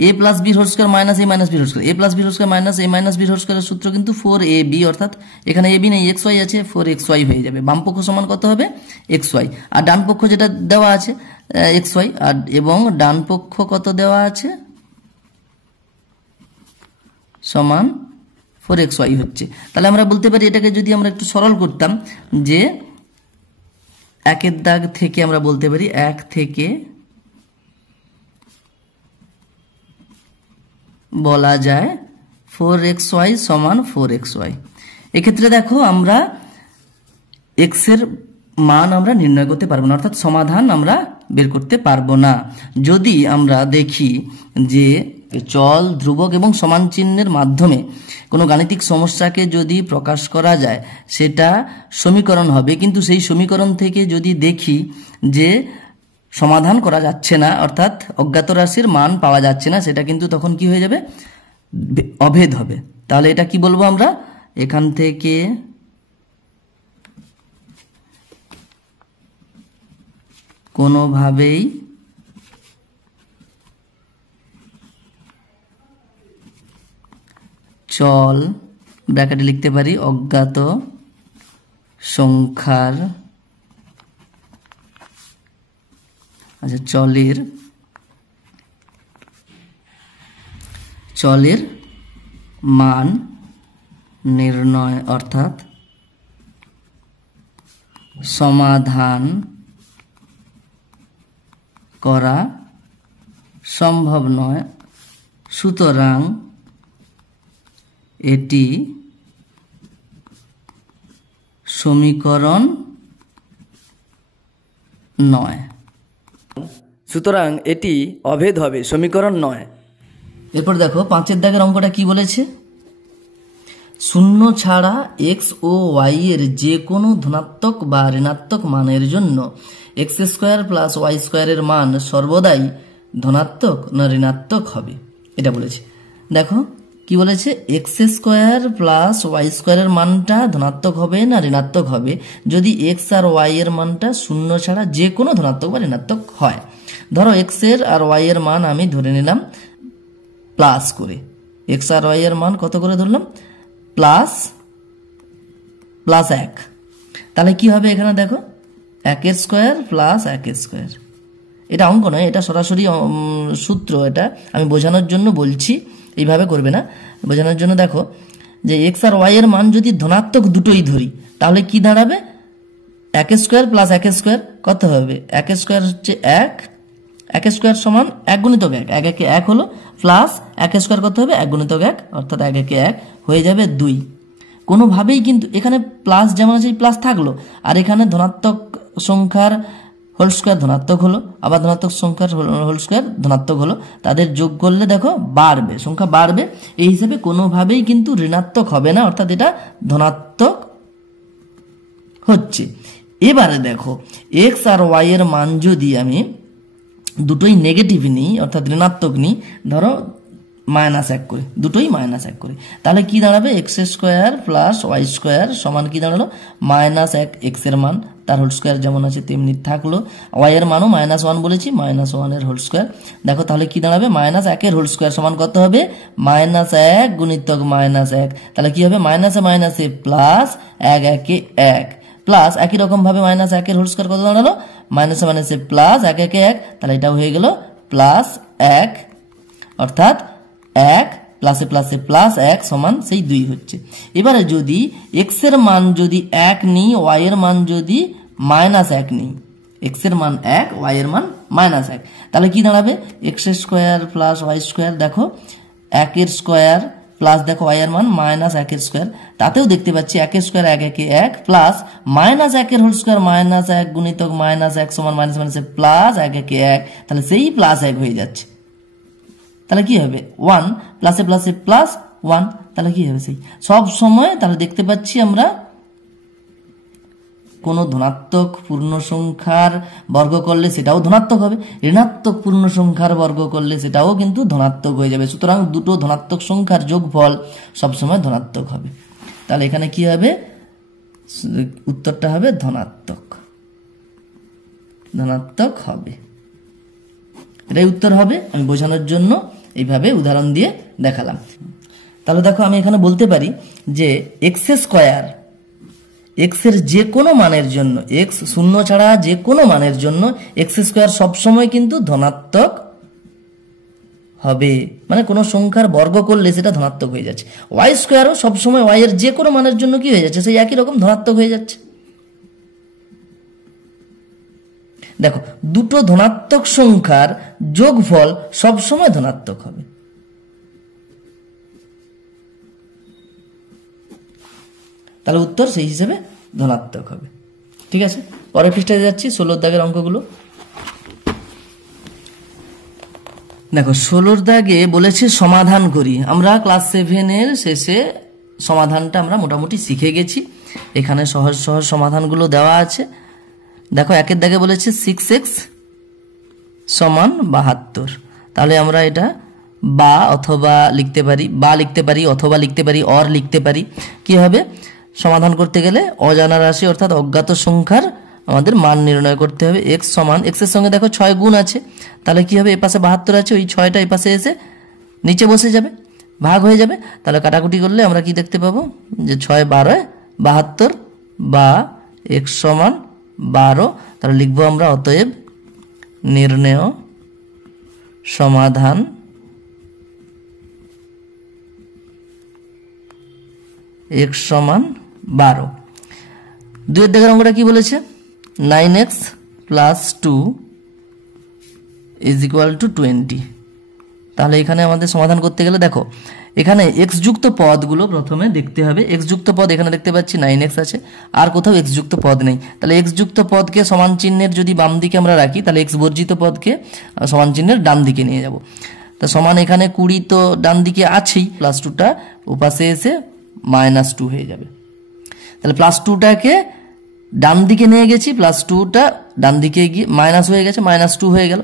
a plus B whole square minus a minus B whole square, a plus B whole square minus a minus B whole স্কোয়ারের সূত্র কিন্তু 4ab, অর্থাৎ এখানে ab নেই xy আছে, 4xy হয়ে যাবে। বামপক্ষ সমান কত হবে xy, আর ডান পক্ষ যেটা দেওয়া আছে xy, আর এবং ডান পক্ষ কত দেওয়া আছে সমান 4xy হচ্ছে। তাহলে আমরা বলতে পারি এটাকে যদি আমরা একটু সরল করতাম যে 1 দাগ থেকে আমরা বলতে পারি 1 থেকে বলা যায় 4xy সমান 4xy। এক্ষেত্রে দেখো আমরা x এর মান আমরা নির্ণয় করতে পারবো না, অর্থাৎ সমাধান আমরা বের করতে পারবো না। যদি আমরা দেখি যে চল, ধ্রুবক এবং সমান চিহ্নের মাধ্যমে কোনো গাণিতিক সমস্যাকে যদি প্রকাশ করা যায় সেটা সমীকরণ হবে, কিন্তু সেই সমীকরণ থেকে যদি দেখি যে সমাধান করা যাচ্ছে না, অর্থাৎ অজ্ঞাত রাশির মান পাওয়া যাচ্ছে না, সেটা কিন্তু তখন কি হয়ে যাবে অভেদ হবে। তাহলে এটা কি বলবো আমরা, এখান থেকে কোনোভাবেই চল ব্র্যাকেটে লিখতে পারি অজ্ঞাত সংখ্যার, আচ্ছা চলের মান নির্ণয় অর্থাৎ সমাধান করা সম্ভব নয়, সুতরাং এটি সমীকরণ নয়। সুতরাং এটি অভেদ হবে, সমীকরণ নয়। এরপর দেখো 5 দাগের অঙ্কটা কি বলেছে, শূন্য ছাড়া x ও y এর যে কোনো ধনাত্মক বা ঋণাত্মক মানের জন্য x স্কোয়ার প্লাস ওয়াই স্কোয়ারের মান সর্বদাই ধনাত্মক না ঋণাত্মক হবে, এটা বলেছে। দেখো কি বলেছে, এক্স স্কোয়ার প্লাস ওয়াই স্কোয়ারের মানটা ধনাত্মক হবে না ঋণাত্মক হবে যদি এক্স আর ওয়াই এর মানটা শূন্য ছাড়া যে কোনো ধনাত্মক বা ঋণাত্মক হয়। ধরো এক্স এর আর ওয়াই এর মান আমি ধরে নিলাম প্লাস করে, এক্স আর ওয়াই এর মান কত করে ধরলাম প্লাস 1। তাহলে কি হবে এখানে দেখো 1 স্কোয়ার প্লাস 1 স্কোয়ার, এটা অঙ্ক নয়, এটা সরাসরি সূত্র, এটা আমি বোঝানোর জন্য বলছি, এইভাবে করবে না, বোঝানোর জন্য। দেখো যে এক্স আর ওয়াই এর মান যদি ধনাত্মক দুটোই ধরি তাহলে কি দাঁড়াবে, এক স্কোয়ার প্লাস এক স্কোয়ার কত হবে, এক স্কোয়ার হচ্ছে এক, এক স্কোয়ার সমান এক গুণিতক এক, এক একে এক হলো, প্লাস এক স্কোয়ার কত হবে, এক গুণিতক এক, অর্থাৎ এক একে এক হয়ে যাবে 2। কোনোভাবেই কিন্তু এখানে প্লাস যেমন আছে প্লাস থাকলো, আর এখানে ধনাত্মক সংখ্যার হোল স্কোয়ার ধনাত্মক হলো, আবার ধনাত্মক সংখ্যার হোল স্কোয়ার ধনাত্মক হলো, তাদের যোগ করলে দেখো বাড়বে, সংখ্যা বাড়বে, এই হিসাবে কোনোভাবেই কিন্তু ঋণাত্মক হবে না, অর্থাৎ এটা ধনাত্মক হচ্ছে। এবারে দেখো এক্স আর ওয়াই এর মান যদি আমি দুটোই নেগেটিভ নিই, অর্থাৎ ঋণাত্মক নিই, ধরো -1 করে, দুটোই -1 করে, তাহলে কি দাঁড়াবে, X square plus Y square সমান কি দাঁড়ালো, -1 এক্স এর মান তার হোল স্কোয়ার যেমন আছে তেমনি থাকলো, ওয়াই এর মানও -1 বলেছি, -1 এর হোল স্কোয়ার, দেখো তাহলে কি দাঁড়াবে, -1 এর হোল স্কোয়ার সমান কত হবে, -1 গুণিতক -1, তাহলে কি হবে, মাইনাসে মাইনাসে প্লাস, এক একে এক, প্লাস একই রকম ভাবে -1 এর হোল স্কোয়ার কত দাঁড়ালো, মাইনাসে মাইনাসে প্লাস, এক একে এক, তাহলে এটাও হয়ে গেল +1, অর্থাৎ 1 প্লাসে প্লাসে +1 সমান সেই 2 হচ্ছে। এবারে যদি এক্স এর মান যদি 1 নিই, ওয়াই এর মান যদি -1 নিই, এক্স এর মান 1, ওয়াই এর মান -1, তাহলে কি দাঁড়াবে, X square plus Y square, দেখো 1 এর স্কোয়ার প্লাস দেখো ওয়াই এর মান -1 এর স্কোয়ার, তাতেও দেখতে পাচ্ছি 1 এর স্কোয়ার 1 একে 1 প্লাস -1 এর হোল স্কোয়ার -1 গুণিতক -1 সমান মাইনাস মাইনাসে প্লাস 1 একে 1, তাহলে সেই +1 হয়ে যাচ্ছে, তাহলে কি হবে 1 প্লাসে প্লাসে +1, তাহলে কি হবে সেই সব সময়, তাহলে দেখতে পাচ্ছি আমরা কোনো ধনাত্মক পূর্ণ সংখ্যার বর্গ করলে সেটাও ধনাত্মক হবে, ঋণাত্মক পূর্ণ সংখ্যার বর্গ করলে সেটাও কিন্তু ধনাত্মক হয়ে যাবে, সুতরাং দুটো ধনাত্মক সংখ্যার যোগফল সবসময় ধনাত্মক হবে। তাহলে এখানে কি হবে, উত্তরটা হবে ধনাত্মক, ধনাত্মক হবে, এটাই উত্তর হবে। আমি বোঝানোর জন্য এইভাবে উদাহরণ দিয়ে দেখালাম। তাহলে দেখো আমি এখানে বলতে পারি যে এক্স স্কোয়ার, এক্স এর যে কোনো মানের জন্য, এক্স শূন্য ছাড়া যে কোনো মানের জন্য এক্স স্কোয়ার সবসময় কিন্তু ধনাত্মক হবে, মানে কোনো সংখ্যার বর্গ করলে সেটা ধনাত্মক হয়ে যাচ্ছে। ওয়াই স্কোয়ারও সবসময় ওয়াই এর যে কোনো মানের জন্য কি হয়ে যাচ্ছে, সেই একই রকম ধনাত্মক হয়ে যাচ্ছে। দেখো দুটো ধনাত্মক সংখ্যার যোগফল সবসময় ধনাত্মক হবে। তাহলে উত্তর সেই হিসেবে ধনাত্মক হবে। ঠিক আছে, পরের পৃষ্ঠায় যাচ্ছি, 16 দাগের অঙ্কগুলো। দেখো 16 দাগে বলেছে সমাধান করি। আমরা ক্লাস 7-এর শেষে সমাধানটা আমরা মোটামুটি শিখে গেছি, এখানে সহজ সহজ সমাধানগুলো দেওয়া আছে। দেখো 1-এর দাগে বলেছে 6x সমান 72, তাহলে আমরা এটা বা অথবা লিখতে পারি, বা লিখতে পারি, অথবা লিখতে পারি, অর লিখতে পারি। কি হবে, সমাধান করতে গেলে অজানা রাশি অর্থাৎ অজ্ঞাত সংখ্যার আমাদের মান নির্ণয় করতে হবে। x সমান, x এর সঙ্গে দেখো 6 গুণ আছে, তাহলে কি হবে, এপাশে 72 আছে, ওই 6টা এপাশে এসে নিচে বসে যাবে, ভাগ হয়ে যাবে, তাহলে কাটাকুটি করলে আমরা কি দেখতে পাবো যে 6 12 72 বা x সমান 12, তাহলে লিখবো আমরা অতএব নির্ণেয় সমাধান x সমান 12। 2-এর দাগের অঙ্কটা কি বলেছে, 9x + 2 = 20। তাহলে এখানে আমাদের সমাধান করতে গেলে দেখো এখানে x যুক্ত পদগুলো প্রথমে দেখতে হবে। x যুক্ত পদ এখানে দেখতে পাচ্ছি 9x আছে, আর কোথাও x যুক্ত পদ নেই, তাহলে x যুক্ত পদকে সমান চিহ্নের যদি বাম দিকে আমরা রাখি, তাহলে x বর্জিত পদকে সমান চিহ্নের ডান দিকে নিয়ে যাব। তা সমান এখানে 20 তো ডান দিকে আছেই, +2টা ওপাশে এসে -2 হয়ে যাবে, তাহলে +2টাকে ডান দিকে নিয়ে গেছি, +2টা ডান দিকে গিয়ে মাইনাস হয়ে গেছে, -2 হয়ে গেল।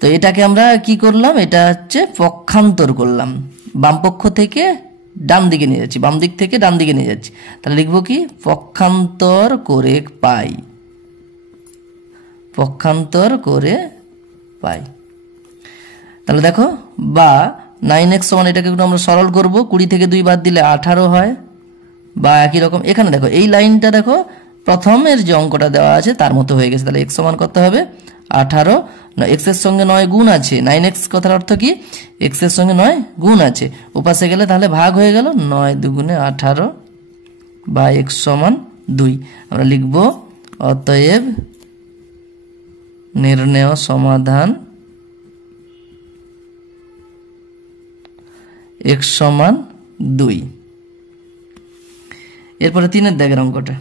তো এটাকে আমরা কি করলাম, এটা হচ্ছে পক্ষান্তর করলাম, বাম পক্ষ থেকে ডান দিকে নিয়ে যাচ্ছি, বাম দিক থেকে ডান দিকে নিয়ে যাচ্ছি, তাহলে লিখবো কি, পক্ষান্তর করে পাই, পক্ষান্তর করে পাই। তাহলে দেখো বা 9x সমান, এটাকে একটু আমরা সরল করব, 20 থেকে 2 বাদ দিলে 18 হয়, বা একই রকম এখানে দেখো এই লাইনটা দেখো প্রথমের যে অঙ্কটা দেওয়া আছে তার মতো হয়ে গেছে, তাহলে x সমান কত হবে 18, এক্স এর সঙ্গে 9 গুণ আছে, 9x কথার অর্থ কি এক্স এর সঙ্গে 9 গুণ আছে, ওপাশে গেলে তাহলে ভাগ হয়ে গেল, 9 দুগুণে 18 বা x সমান 2। আমরা লিখব অতএব নির্ণেয় সমাধান x সমান 2। এরপরে 3 এর দাগের অঙ্কটা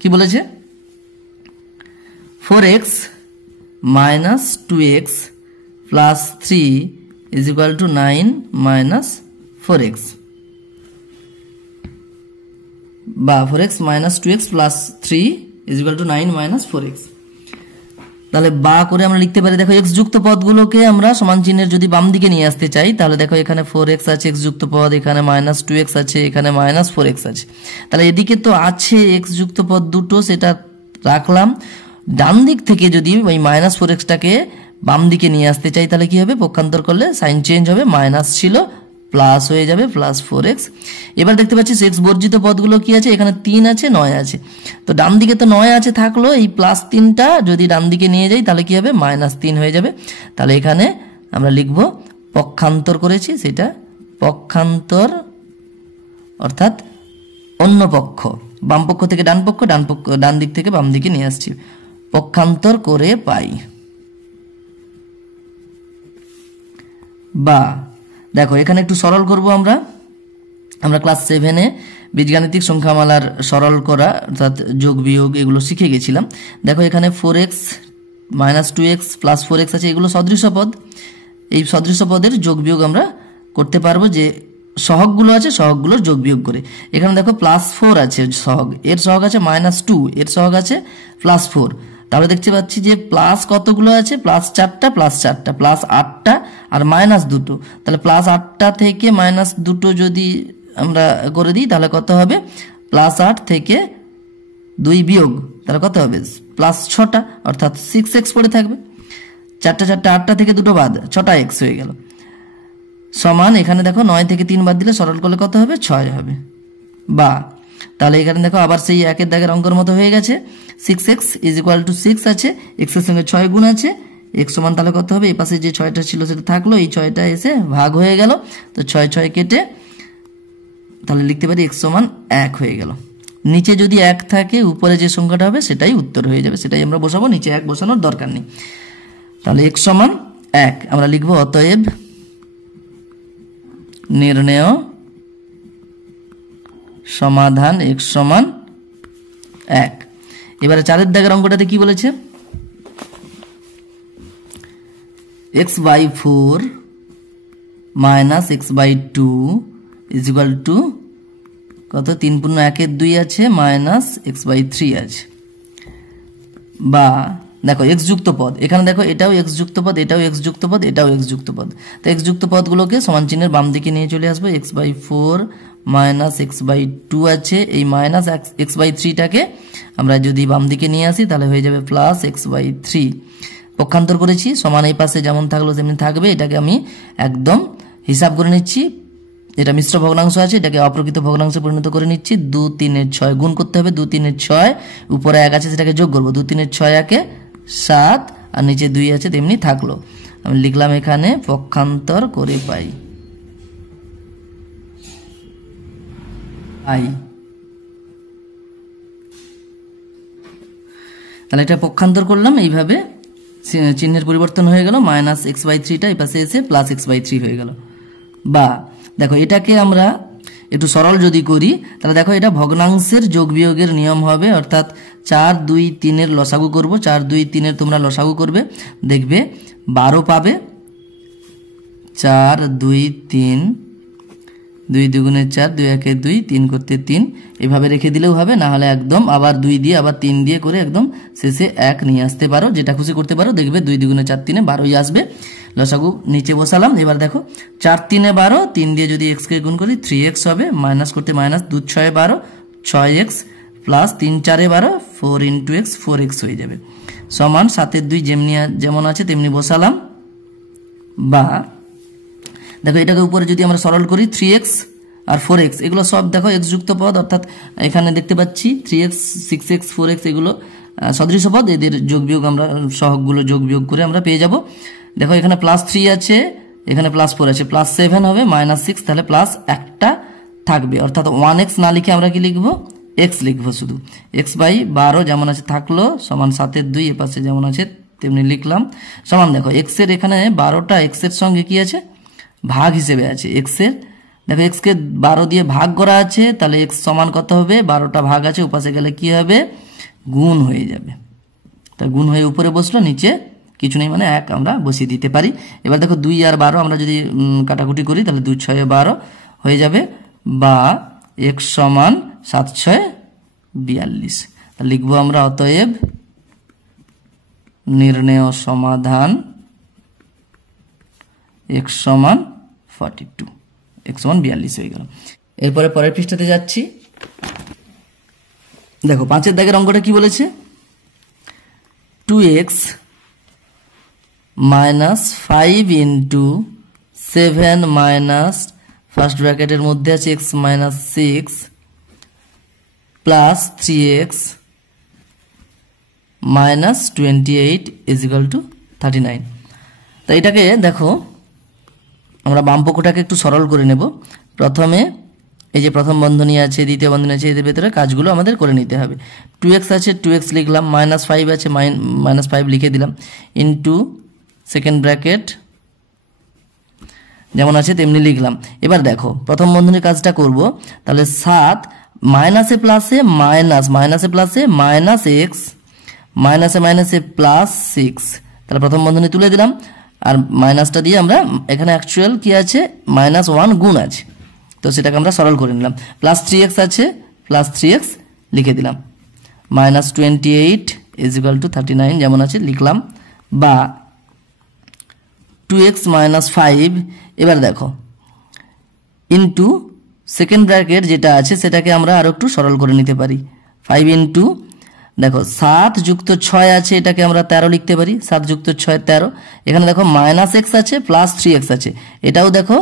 কি বলেছে, 4x minus 2x plus 3 is equal to 9 minus 4x, বা 4x minus 2x plus 3 is equal to 9 minus 4x। তাহলে বা করে আমরা লিখতে পারি, দেখো x যুক্ত পদগুলোকে আমরা সমান চিহ্নের যদি বাম দিকে নিয়ে আসতে চাই, তাহলে দেখো এখানে 4x আছে x যুক্ত পদ, এখানে minus 2x আছে, এখানে minus 4x আছে, তাহলে এদিকে তো আছে x যুক্ত পদ দুটো, সেটা রাখলাম। ডান দিক থেকে যদি ওই মাইনাস 4xটাকে বাম দিকে নিয়ে আসতে চাই, তাহলে কি হবে, পক্ষান্তর করলে সাইন চেঞ্জ হবে, মাইনাস ছিল প্লাস হয়ে যাবে, প্লাস 4x। এবার দেখতে পাচ্ছি x বর্জিত পদগুলো কি আছে, এখানে 3 আছে 9 আছে, তো ডান দিকে তো 9 আছে থাকলো, এই প্লাস 3টা যদি ডান দিকে নিয়ে যাই তাহলে কি হবে, মাইনাস 3 হয়ে যাবে। তাহলে এখানে আমরা লিখব পক্ষান্তর করেছি, সেটা পক্ষান্তর অর্থাৎ অন্য পক্ষ, বাম পক্ষ থেকে ডান পক্ষ, ডান দিক থেকে বাম দিকে নিয়ে আসছি, পক্ষান্তর করে পাই। বা দেখো এখানে একটু সরল করব আমরা ক্লাস 7-এ বীজগাণিতিক সংখ্যামালার সরল করা অর্থাৎ যোগ বিয়োগ এগুলো শিখে গেছিলাম। দেখো এখানে 4x minus 2x plus 4x আছে, এগুলো সদৃশ পদ, এই সদৃশ পদের যোগ বিয়োগ আমরা করতে পারবো, যে সহগগুলো আছে সহগগুলোর যোগ বিয়োগ করে। এখানে দেখো প্লাস 4 আছে সহগ, এর সহগ আছে -2, এর সহগ আছে +4, তাহলে দেখতে পাচ্ছি যে প্লাস কতগুলো আছে, প্লাস 4টা, প্লাস 4টা, প্লাস 8টা আর -2, তাহলে প্লাস 8টা থেকে -2 যদি আমরা করে দিই তাহলে কত হবে, প্লাস 8 থেকে 2 বিয়োগ তাহলে কত হবে, প্লাস 6টা অর্থাৎ 6x পড়ে থাকবে, 4টা 8টা থেকে 2 বাদ 6টা x হয়ে গেল, সমান এখানে দেখো 9 থেকে 3 বাদ দিলে সরল করলে কত হবে, 6 হবে। বা তাহলে এখানে দেখো আবার সেই একের দাগের অঙ্কের মতো হয়ে গেছে, 6x is equal to 6 আছে, x এর সঙ্গে 6 গুণ আছে, x সমান তাহলে কত হবে, এই পাশে যে 6টা ছিল সেটা থাকলো, এই 6টা এসে ভাগ হয়ে গেল, তো 6 কেটে তাহলে লিখতে পারি x সমান 1 হয়ে গেল। নিচে যদি 1 থাকে উপরে যে সংখ্যাটা হবে সেটাই উত্তর হয়ে যাবে, সেটাই আমরা বসাবো, নিচে 1 বসানোর দরকার নেই। তাহলে x সমান 1 আমরা লিখবো অতএব নির্ণেয় সমাধান x সমান 1। এবারে 4 এর দাগের অঙ্কটাতে কি বলেছে, x/4 minus x/2 is equal to কত, 3 পূর্ণ 1 2 আছে, মাইনাস x/3 আছে। বা দেখো x যুক্ত পদ, এখানে দেখো এটাও x যুক্ত পদ, এটাও x যুক্ত পদ, এটাও x যুক্ত পদ, তো x যুক্ত পদগুলোকে সমান চিহ্নের বাম দিকে নিয়ে চলে আসবো, x/4 মাইনাস x/2 আছে, এই মাইনাস x/3টাকে আমরা যদি বাম দিকে নিয়ে আসি তাহলে হয়ে যাবে প্লাস x/3, পক্ষান্তর করেছি, সমান এই পাশে যেমন থাকলো তেমনি থাকবে, এটাকে আমি একদম হিসাব করে নিচ্ছি, এটা মিশ্র ভগ্নাংশ আছে, এটাকে অপ্রকৃত ভগ্নাংশে পরিণত করে নিচ্ছি, 2 3 এর 6 গুণ করতে হবে, 2 3 এর 6 উপরে 1 আছে সেটাকে যোগ করবো, 2 3 এর 6 একে 7 আর নিচে 2 আছে তেমনি থাকলো, আমি লিখলাম এখানে পক্ষান্তর করে পাই। তাহলে এটা পক্ষান্তর করলাম, এইভাবে চিহ্নের পরিবর্তন হয়ে গেল, মাইনাস x/3টা এই পাশে এসে প্লাস x/3 হয়ে গেল। বা দেখো এটাকে আমরা একটু সরল যদি করি তাহলে দেখো এটা ভগ্নাংশের যোগ বিয়োগের নিয়ম হবে, অর্থাৎ 4 2 3 এর লসাগু করব, 4 2 3 এর তোমরা লসাগু করবে, দেখবে 12 পাবে, 4 2 3, 2 দুগুণে 4, 2 একে 2, 3 করতে 3, এভাবে রেখে দিলেও হবে, না হলে একদম আবার 2 দিয়ে আবার 3 দিয়ে করে একদম শেষে 1 নিয়ে আসতে পারো, যেটা খুশি করতে পারো, দেখবে 2 দুগুণে 4 3 12ই আসবে। লসাগু নিচে বসালাম, এবার দেখো 4 3 12, 3 দিয়ে যদি x কে গুণ করি 3x হবে, মাইনাস করতে minus, 2 6 12, 6x plus 3 4 12, 4 into x 4x হয়ে যাবে, সমান 7 এর 2 যেমন আছে তেমনি বসালাম। বা দেখো এটাকে উপরে যদি আমরা সরল করি 3x আর 4x, এগুলো সব দেখো x যুক্ত পদ, অর্থাৎ এখানে দেখতে পাচ্ছি 3x 6x 4x এগুলো সদৃশ পদ, এদের যোগ বিয়োগ আমরা সহগগুলো যোগ বিয়োগ করে আমরা পেয়ে যাব। দেখো এখানে +3 আছে, এখানে +4 আছে, +7 হবে, -6, তাহলে প্লাস একটা থাকবে, অর্থাৎ 1x না লিখে আমরা কি লিখবো, x লিখবো শুধু। x/12 যেমন আছে থাকলো, সমান 7 2 এপাশে যেমন আছে তেমনি লিখলাম, সমান দেখো x এর এখানে 12টা x এর সঙ্গে কি আছে, ভাগ হিসেবে আছে। x এর দেখো x কে 12 দিয়ে ভাগ করা আছে, তাহলে x সমান কত হবে, 12টা ভাগ আছে, উপাসে গেলে কি হবে, গুণ হয়ে যাবে। তা গুণ হয়ে উপরে বসলো, নিচে কিছু নেই মানে 1 আমরা বসিয়ে দিতে পারি। এবার দেখো 2 আর 12 আমরা যদি কাটাকুটি করি, তাহলে 2 6 12 হয়ে যাবে, বা x সমান 7 6 42। তা লিখবো আমরা অতএব নির্ণেয় সমাধান x সমান 42, x সমান 42 হয়ে গেল। এরপরে পরের পৃষ্ঠাতে যাচ্ছি। দেখো 5 দাগের অঙ্কটা কি বলেছে, 2x - 5 × 7 মাইনাস ফার্স্ট ব্র্যাকেটের মধ্যে আছে x - 6 প্লাস 3x - 28 = 39। তো এটাকে দেখো আমরা বাম পক্ষটাকে একটু সরল করে নেব। প্রথমে এই যে প্রথম বন্ধনী আছে, দ্বিতীয় বন্ধনী আছে, এদের ভেতরে কাজগুলো আমাদের করে নিতে হবে। 2x আছে, 2x লিখলাম, -5 আছে, -5 লিখে দিলাম, ইন্টু সেকেন্ড ব্র্যাকেট যেমন আছে তেমনি লিখলাম। এবার দেখো প্রথম বন্ধনীর কাজটা করব, তাহলে 7 মাইনাসে প্লাসে মাইনাসে প্লাসে -x মাইনাসে +6, তাহলে প্রথম বন্ধনী তুলে দিলাম, আর মাইনাসটা দিয়ে আমরা এখানে অ্যাকচুয়াল কি আছে, -1 গুণ আছে, তো সেটাকে আমরা সরল করে নিলাম। +3x আছে, +3x লিখে দিলাম, -28 = 39 যেমন আছে লিখলাম, বা 2x - 5। এবার দেখো ইন্টু সেকেন্ড ব্র্যাকেট যেটা আছে সেটাকে আমরা আরো একটু সরল করে নিতে পারি। 5 ইন্টু দেখো 7 + 6 আছে, এটাকে আমরা 13 লিখতে পারি, 7 + 6 13। এখানে দেখো -x আছে, +3x আছে, এটাও দেখো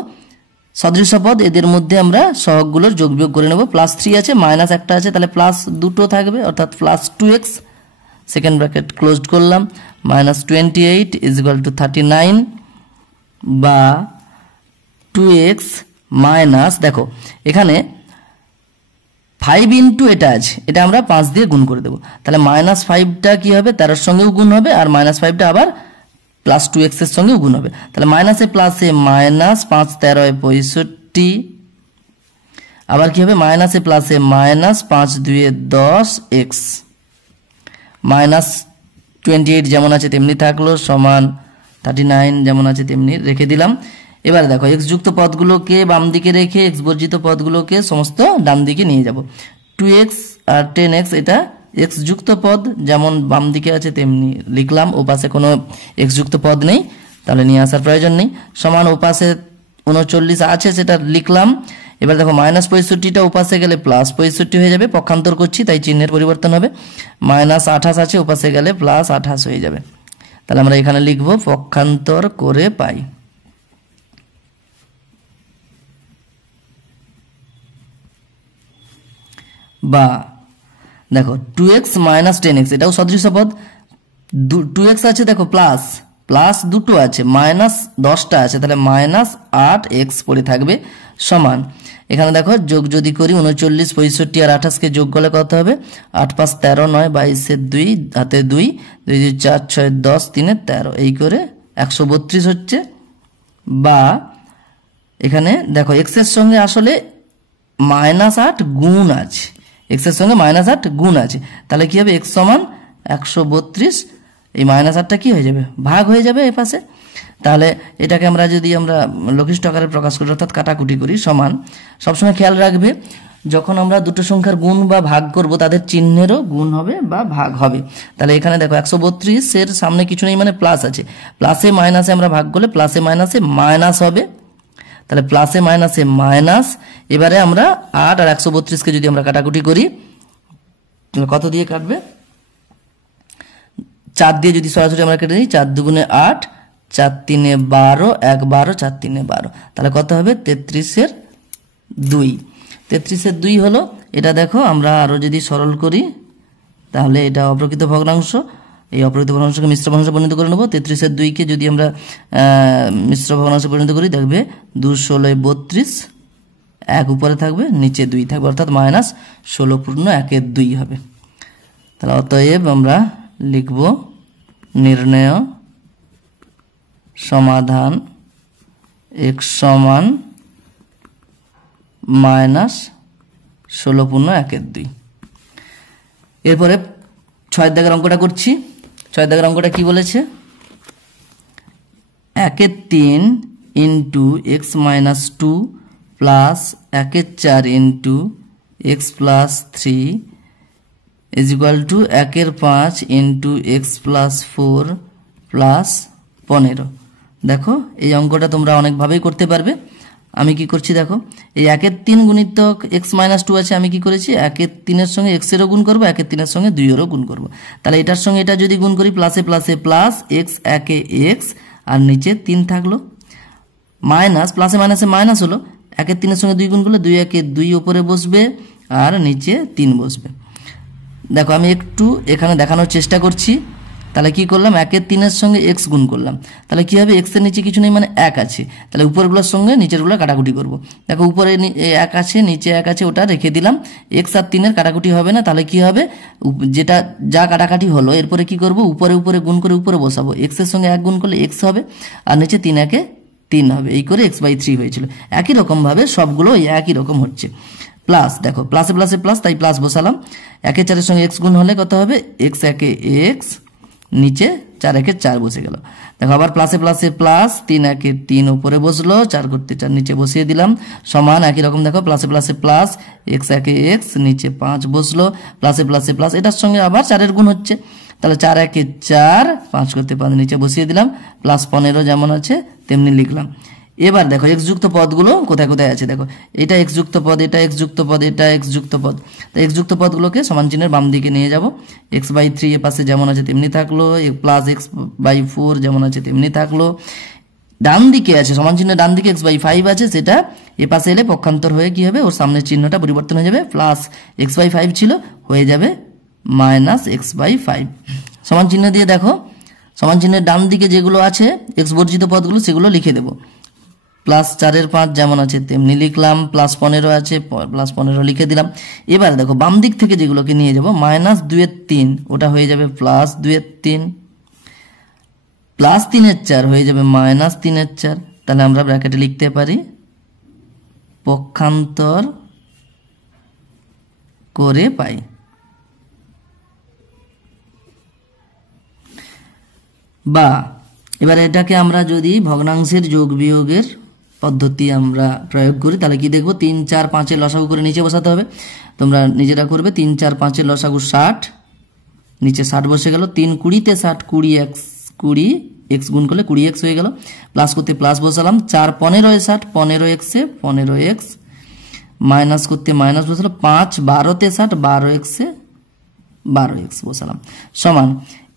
সদৃশ পদ, এদের মধ্যে আমরা সহগগুলোর যোগ বিয়োগ করে নেব। +3 আছে, মাইনাস একটা আছে, তাহলে প্লাস দুটো থাকবে, অর্থাৎ +2x, সেকেন্ড ব্র্যাকেট ক্লোজড করলাম, -28 = 39, বা 2x মাইনাস দেখো এখানে 5 ইন্টু এটা আছে, এটা আমরা 5 দিয়ে গুণ করে দেবো, তাহলে -5টা কি হবে, 13 সঙ্গেও গুণ হবে, আর -5টা আবার +2x এর সঙ্গেও গুণ হবে, তাহলে মাইনাসে প্লাসে -5 13 65, আবার কি হবে, মাইনাসে প্লাসে -5 2 10 x, -28 যেমন আছে তেমনি থাকলো, সমান 39 যেমন আছে তেমনি রেখে দিলাম। এবার দেখো x যুক্ত পদগুলোকে বাম দিকে রেখে x বর্জিত পদগুলোকে সমস্ত ডান দিকে নিয়ে যাব। 2x আর 10x এটা x যুক্ত পদ, যেমন বাম দিকে আছে তেমনি লিখলাম, ও পাশে কোনো x যুক্ত পদ নেই, তাহলে নিয়ে আসার প্রয়োজন নেই, সমান ও পাশে 39 আছে সেটা লিখলাম। এবার দেখো -65টা ও পাশে গেলে +65 হয়ে যাবে, পক্ষান্তর করছি তাই চিহ্নের পরিবর্তন হবে, -28 আছে, ও পাশে গেলে +28 হয়ে যাবে, তাহলে আমরা এখানে লিখব পক্ষান্তর করে পাই। বা দেখো 2x - 10x এটাও সদৃশ পদ, 2x আছে দেখো, প্লাস দুটো আছে, -10টা আছে, তাহলে -8x পড়ে থাকবে, সমান এখানে দেখো যোগ যদি করি 39 65 আর 28 কে যোগ করলে কত হবে, 8 5 13 9 22 2 হাতে 2 2 2 4 6 10 3 13, এই করে 132 হচ্ছে। বা এখানে দেখো x এর সঙ্গে আসলে -8 গুণ আছে, x এর সঙ্গে -8 গুণ আছে, তাহলে কি হবে, x সমান 132, এই -8টা কি হয়ে যাবে, ভাগ হয়ে যাবে এ পাশে, তাহলে এটাকে আমরা যদি আমরা লঘিষ্ঠ আকারে প্রকাশ করি অর্থাৎ কাটাকুটি করি, সমান সবসময় খেয়াল রাখবে যখন আমরা দুটো সংখ্যার গুণ বা ভাগ করব তাদের চিহ্নেরও গুণ হবে বা ভাগ হবে। তাহলে এখানে দেখো 132 এর সামনে কিছু নেই মানে প্লাস আছে, প্লাসে মাইনাসে আমরা ভাগ করলে প্লাসে মাইনাসে মাইনাস হবে, তাহলে প্লাসে মাইনাসে মাইনাস। এবারে আমরা 8 আর 132কে যদি আমরা কাটাকুটি করি কত দিয়ে কাটবে, 4 দিয়ে যদি সরাসরি আমরা কেটে দিই, 4 2 8 4 3 12 1 12 4 3 12, তাহলে কত হবে 33 এর 2 হলো। এটা দেখো আমরা আরো যদি সরল করি তাহলে এটা অপ্রকৃত ভগ্নাংশ। এই অপ্রকৃত ভগ্নাংশকে মিশ্র ভগ্নাংশে পরিণত করে নেব। 33-এর 2-কে যদি আমরা মিশ্র ভগ্নাংশে পরিণত করি দেখবে 2 16 32, 1 উপরে থাকবে নিচে 2 থাকবে, অর্থাৎ -16/1/2 হবে। তাহলে অতএব আমরা লিখব নির্ণয় সমাধান x সমান -16/1/2। এরপরে 6 দাগের অঙ্কটা করছি। 6 দাগের অঙ্কটা কি বলেছে? 1/3 into x - 2 plus 1/4 into x plus 3 is equal to 1/5 into x plus 4 plus 15। দেখো এই অঙ্কটা তোমরা অনেকভাবেই করতে পারবে। আমি কি করছি দেখো, এই 1/3 গুণিতক x - 2 আছে, আমি কি করেছি 1/3-এর সঙ্গে x এরও গুণ করবো, 1/3-এর সঙ্গে 2-এরও গুণ করবো। তাহলে এটার সঙ্গে এটা যদি গুণ করি প্লাসে প্লাসে প্লাস x 1 x আর নিচে 3 থাকলো, মাইনাস প্লাসে মাইনাসে মাইনাস হলো, 1/3-এর সঙ্গে 2 গুণ করলে 2 1 2 উপরে বসবে আর নিচে 3 বসবে। দেখো আমি একটু এখানে দেখানোর চেষ্টা করছি। তাহলে কি করলাম, 1/3-এর সঙ্গে x গুণ করলাম, তাহলে কি হবে, x এর নিচে কিছু নেই মানে 1 আছে, তাহলে উপরগুলোর সঙ্গে নিচেরগুলো কাটাকুটি করব। দেখো উপরে 1 আছে নিচে 1 আছে, ওটা রেখে দিলাম। x আর 3-এর কাটাকুটি হবে না, তাহলে কি হবে, যেটা যা কাটাকাটি হলো এরপরে কি করব, উপরে উপরে গুণ করে উপরে বসাবো। x এর সঙ্গে 1 গুণ করলে x হবে আর নিচে 3 1 3 হবে, এই করে x/3 হয়েছিল। একই রকম ভাবে সবগুলো একই রকম হচ্ছে। প্লাস দেখো প্লাসে প্লাসে প্লাস, তাই প্লাস বসালাম। 1 4-এর সঙ্গে x গুণ হলে কত হবে, x 1 x নিচে 4 1 4 বসে গেল। দেখো আবার প্লাসে প্লাসে প্লাস, 3 1 3 উপরে বসলো, 4 করতে 4 নিচে বসিয়ে দিলাম, সমান একই রকম দেখো প্লাসে প্লাসে প্লাস, x 1 x নিচে 5 বসলো, প্লাসে প্লাসে প্লাস, এটার সঙ্গে আবার 4-এর গুণ হচ্ছে, তাহলে 4 1 4 5 করতে 5 নিচে বসিয়ে দিলাম, প্লাস 15 যেমন আছে তেমনি লিখলাম। এবার দেখো x যুক্ত পদগুলো কোথায় কোথায় আছে, দেখো এটা x যুক্ত পদ, এটা x যুক্ত পদ, এটা x যুক্ত পদ। তাই x যুক্ত পদগুলোকে সমান চিহ্নের বাম দিকে নিয়ে যাব। x/3 এর পাশে যেমন আছে তেমনি থাকলো, প্লাস x/4 যেমন আছে তেমনি থাকলো। ডান দিকে আছে সমান চিহ্ন, ডান দিকে x/5 আছে, সেটা এ পাশে এলে পক্ষান্তর হয়ে কি হবে, ওর সামনের চিহ্নটা পরিবর্তন হয়ে যাবে, প্লাস x/5 ছিল হয়ে যাবে -x/5। সমান চিহ্ন দিয়ে দেখো সমান চিহ্নের ডান দিকে যেগুলো আছে x বর্জিত পদগুলো সেগুলো লিখে দেবো। প্লাস 4-এর 5 যেমন আছে তেমনি লিখলাম, প্লাস 15 আছে প্লাস 15 লিখে দিলাম। এবার দেখো বাম দিক থেকে যেগুলোকে নিয়ে যাব, -2/3 ওটা হয়ে যাবে +2/3, প্লাস 3/4 হয়ে যাবে -3/4। তাহলে আমরা ব্র্যাকেটে লিখতে পারি পক্ষান্তর করে পাই। বা এবার এটাকে আমরা যদি ভগ্নাংশের যোগ বিয়োগের পদ্ধতি আমরা প্রয়োগ করি তাহলে কি দেখব, 3 4 5-এর লসাগু করে নিচে বসাতে হবে। তোমরা নিজেরা করবে। 3 4 5-এর লসাগু 60, নিচে 60 বসে গেল। 3 20-তে 60, 20 20 x গুণ করলে 20x হয়ে গেল। প্লাস করতে প্লাস বসালাম। 4 15-এ 60, 15x-এ 15x, মাইনাস করতে মাইনাস বসালাম। 5 12-তে 60, 12x-এ 12x বসালাম, সমান।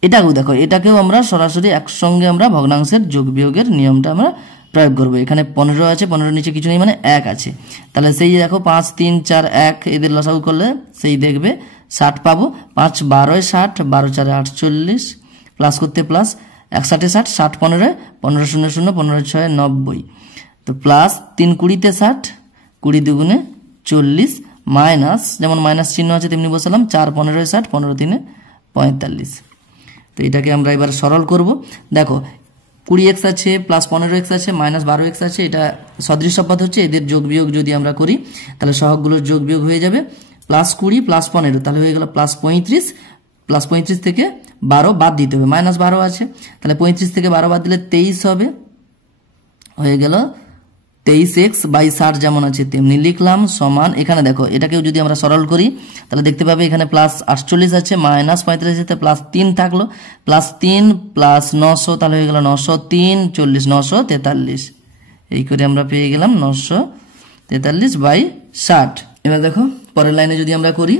এটাকেও দেখো, এটাকেও আমরা সরাসরি একসঙ্গে আমরা ভগ্নাংশের যোগ বিয়োগের নিয়মটা আমরা প্রয়োগ করবো। এখানে 15 আছে, 15 নিচে কিছু নেই মানে 1 আছে, তাহলে সেই দেখো 5 3 4 1 এদের লসাগু করলে সেই দেখবে 60 পাবো। 5 12-এ 60, 12 4-এ 48, প্লাস করতে প্লাস, 61-এ 60, 60 15-এ 15 0 0, 15 6 90, তো প্লাস 3 20-তে 60, 20 2-গুণে 40, মাইনাস যেমন মাইনাস চিহ্ন আছে তেমনি বসালাম। 4 15-এ 60, 15 3-এ 45। তো এটাকে আমরা এবার সরল করব। দেখো 20x আছে, প্লাস 15x আছে, মাইনাস 12x আছে, এটা সদৃশ পদ হচ্ছে, এদের যোগ বিয়োগ যদি আমরা করি তাহলে সহগগুলোর যোগ বিয়োগ হয়ে যাবে প্লাস 20 প্লাস 15, তাহলে হয়ে গেল প্লাস 35। প্লাস 35 থেকে 12 বাদ দিতে হবে, মাইনাস 12 আছে, তাহলে 35 থেকে 12 বাদ দিলে 23 হবে, হয়ে গেল 23x/60 যেমন আছে তেমনি লিখলাম, সমান। এখানে দেখো এটাকেও যদি আমরা সরল করি তাহলে দেখতে পাবে এখানে প্লাস 48 আছে, মাইনাস 35 আছে, প্লাস 3 থাকলো, প্লাস 3 প্লাস 900, তাহলে হয়ে গেল 903 40 943, এই করে আমরা পেয়ে গেলাম 943/60। এবার দেখো পরের লাইনে যদি আমরা করি,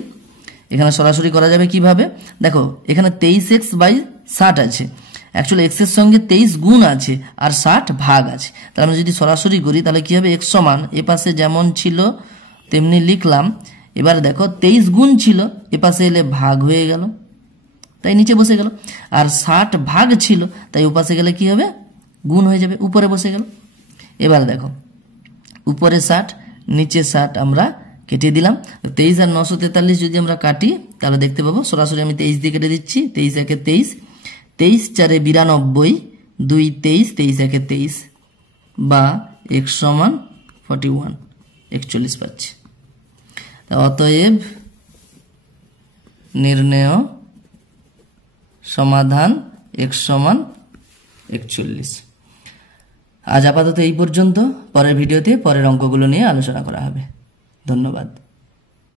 এখানে সরাসরি করা যাবে কিভাবে, দেখো এখানে 23x/60 আছে, অ্যাকচুয়ালি x এর সঙ্গে 23 গুণ আছে আর 60 ভাগ আছে, তাহলে আমরা যদি সরাসরি করি তাহলে কি হবে, x সমান এ পাশে যেমন ছিল তেমনি লিখলাম। এবার দেখো 23 গুণ ছিল, এ পাশে এলে ভাগ হয়ে গেল, তাই নিচে বসে গেল। আর 60 ভাগ ছিল, তাই ওপাশে গেলে কি হবে, গুণ হয়ে যাবে, উপরে বসে গেল। এবার দেখো উপরে 60 নিচে 60 আমরা কেটে দিলাম। 23 আর 943 যদি আমরা কাটি তাহলে দেখতে পাবো, সরাসরি আমি 23 দিয়ে কেটে দিচ্ছি। 23 একে 23, 23 4 92, 2 23, 23 একে 23 বা x সমান 41, 41 পাচ্ছি। অতএব নির্ণেয় সমাধান x সমান 41। আজ আপাতত এই পর্যন্ত। পরের ভিডিওতে পরের অঙ্কগুলো নিয়ে আলোচনা করা হবে। ধন্যবাদ।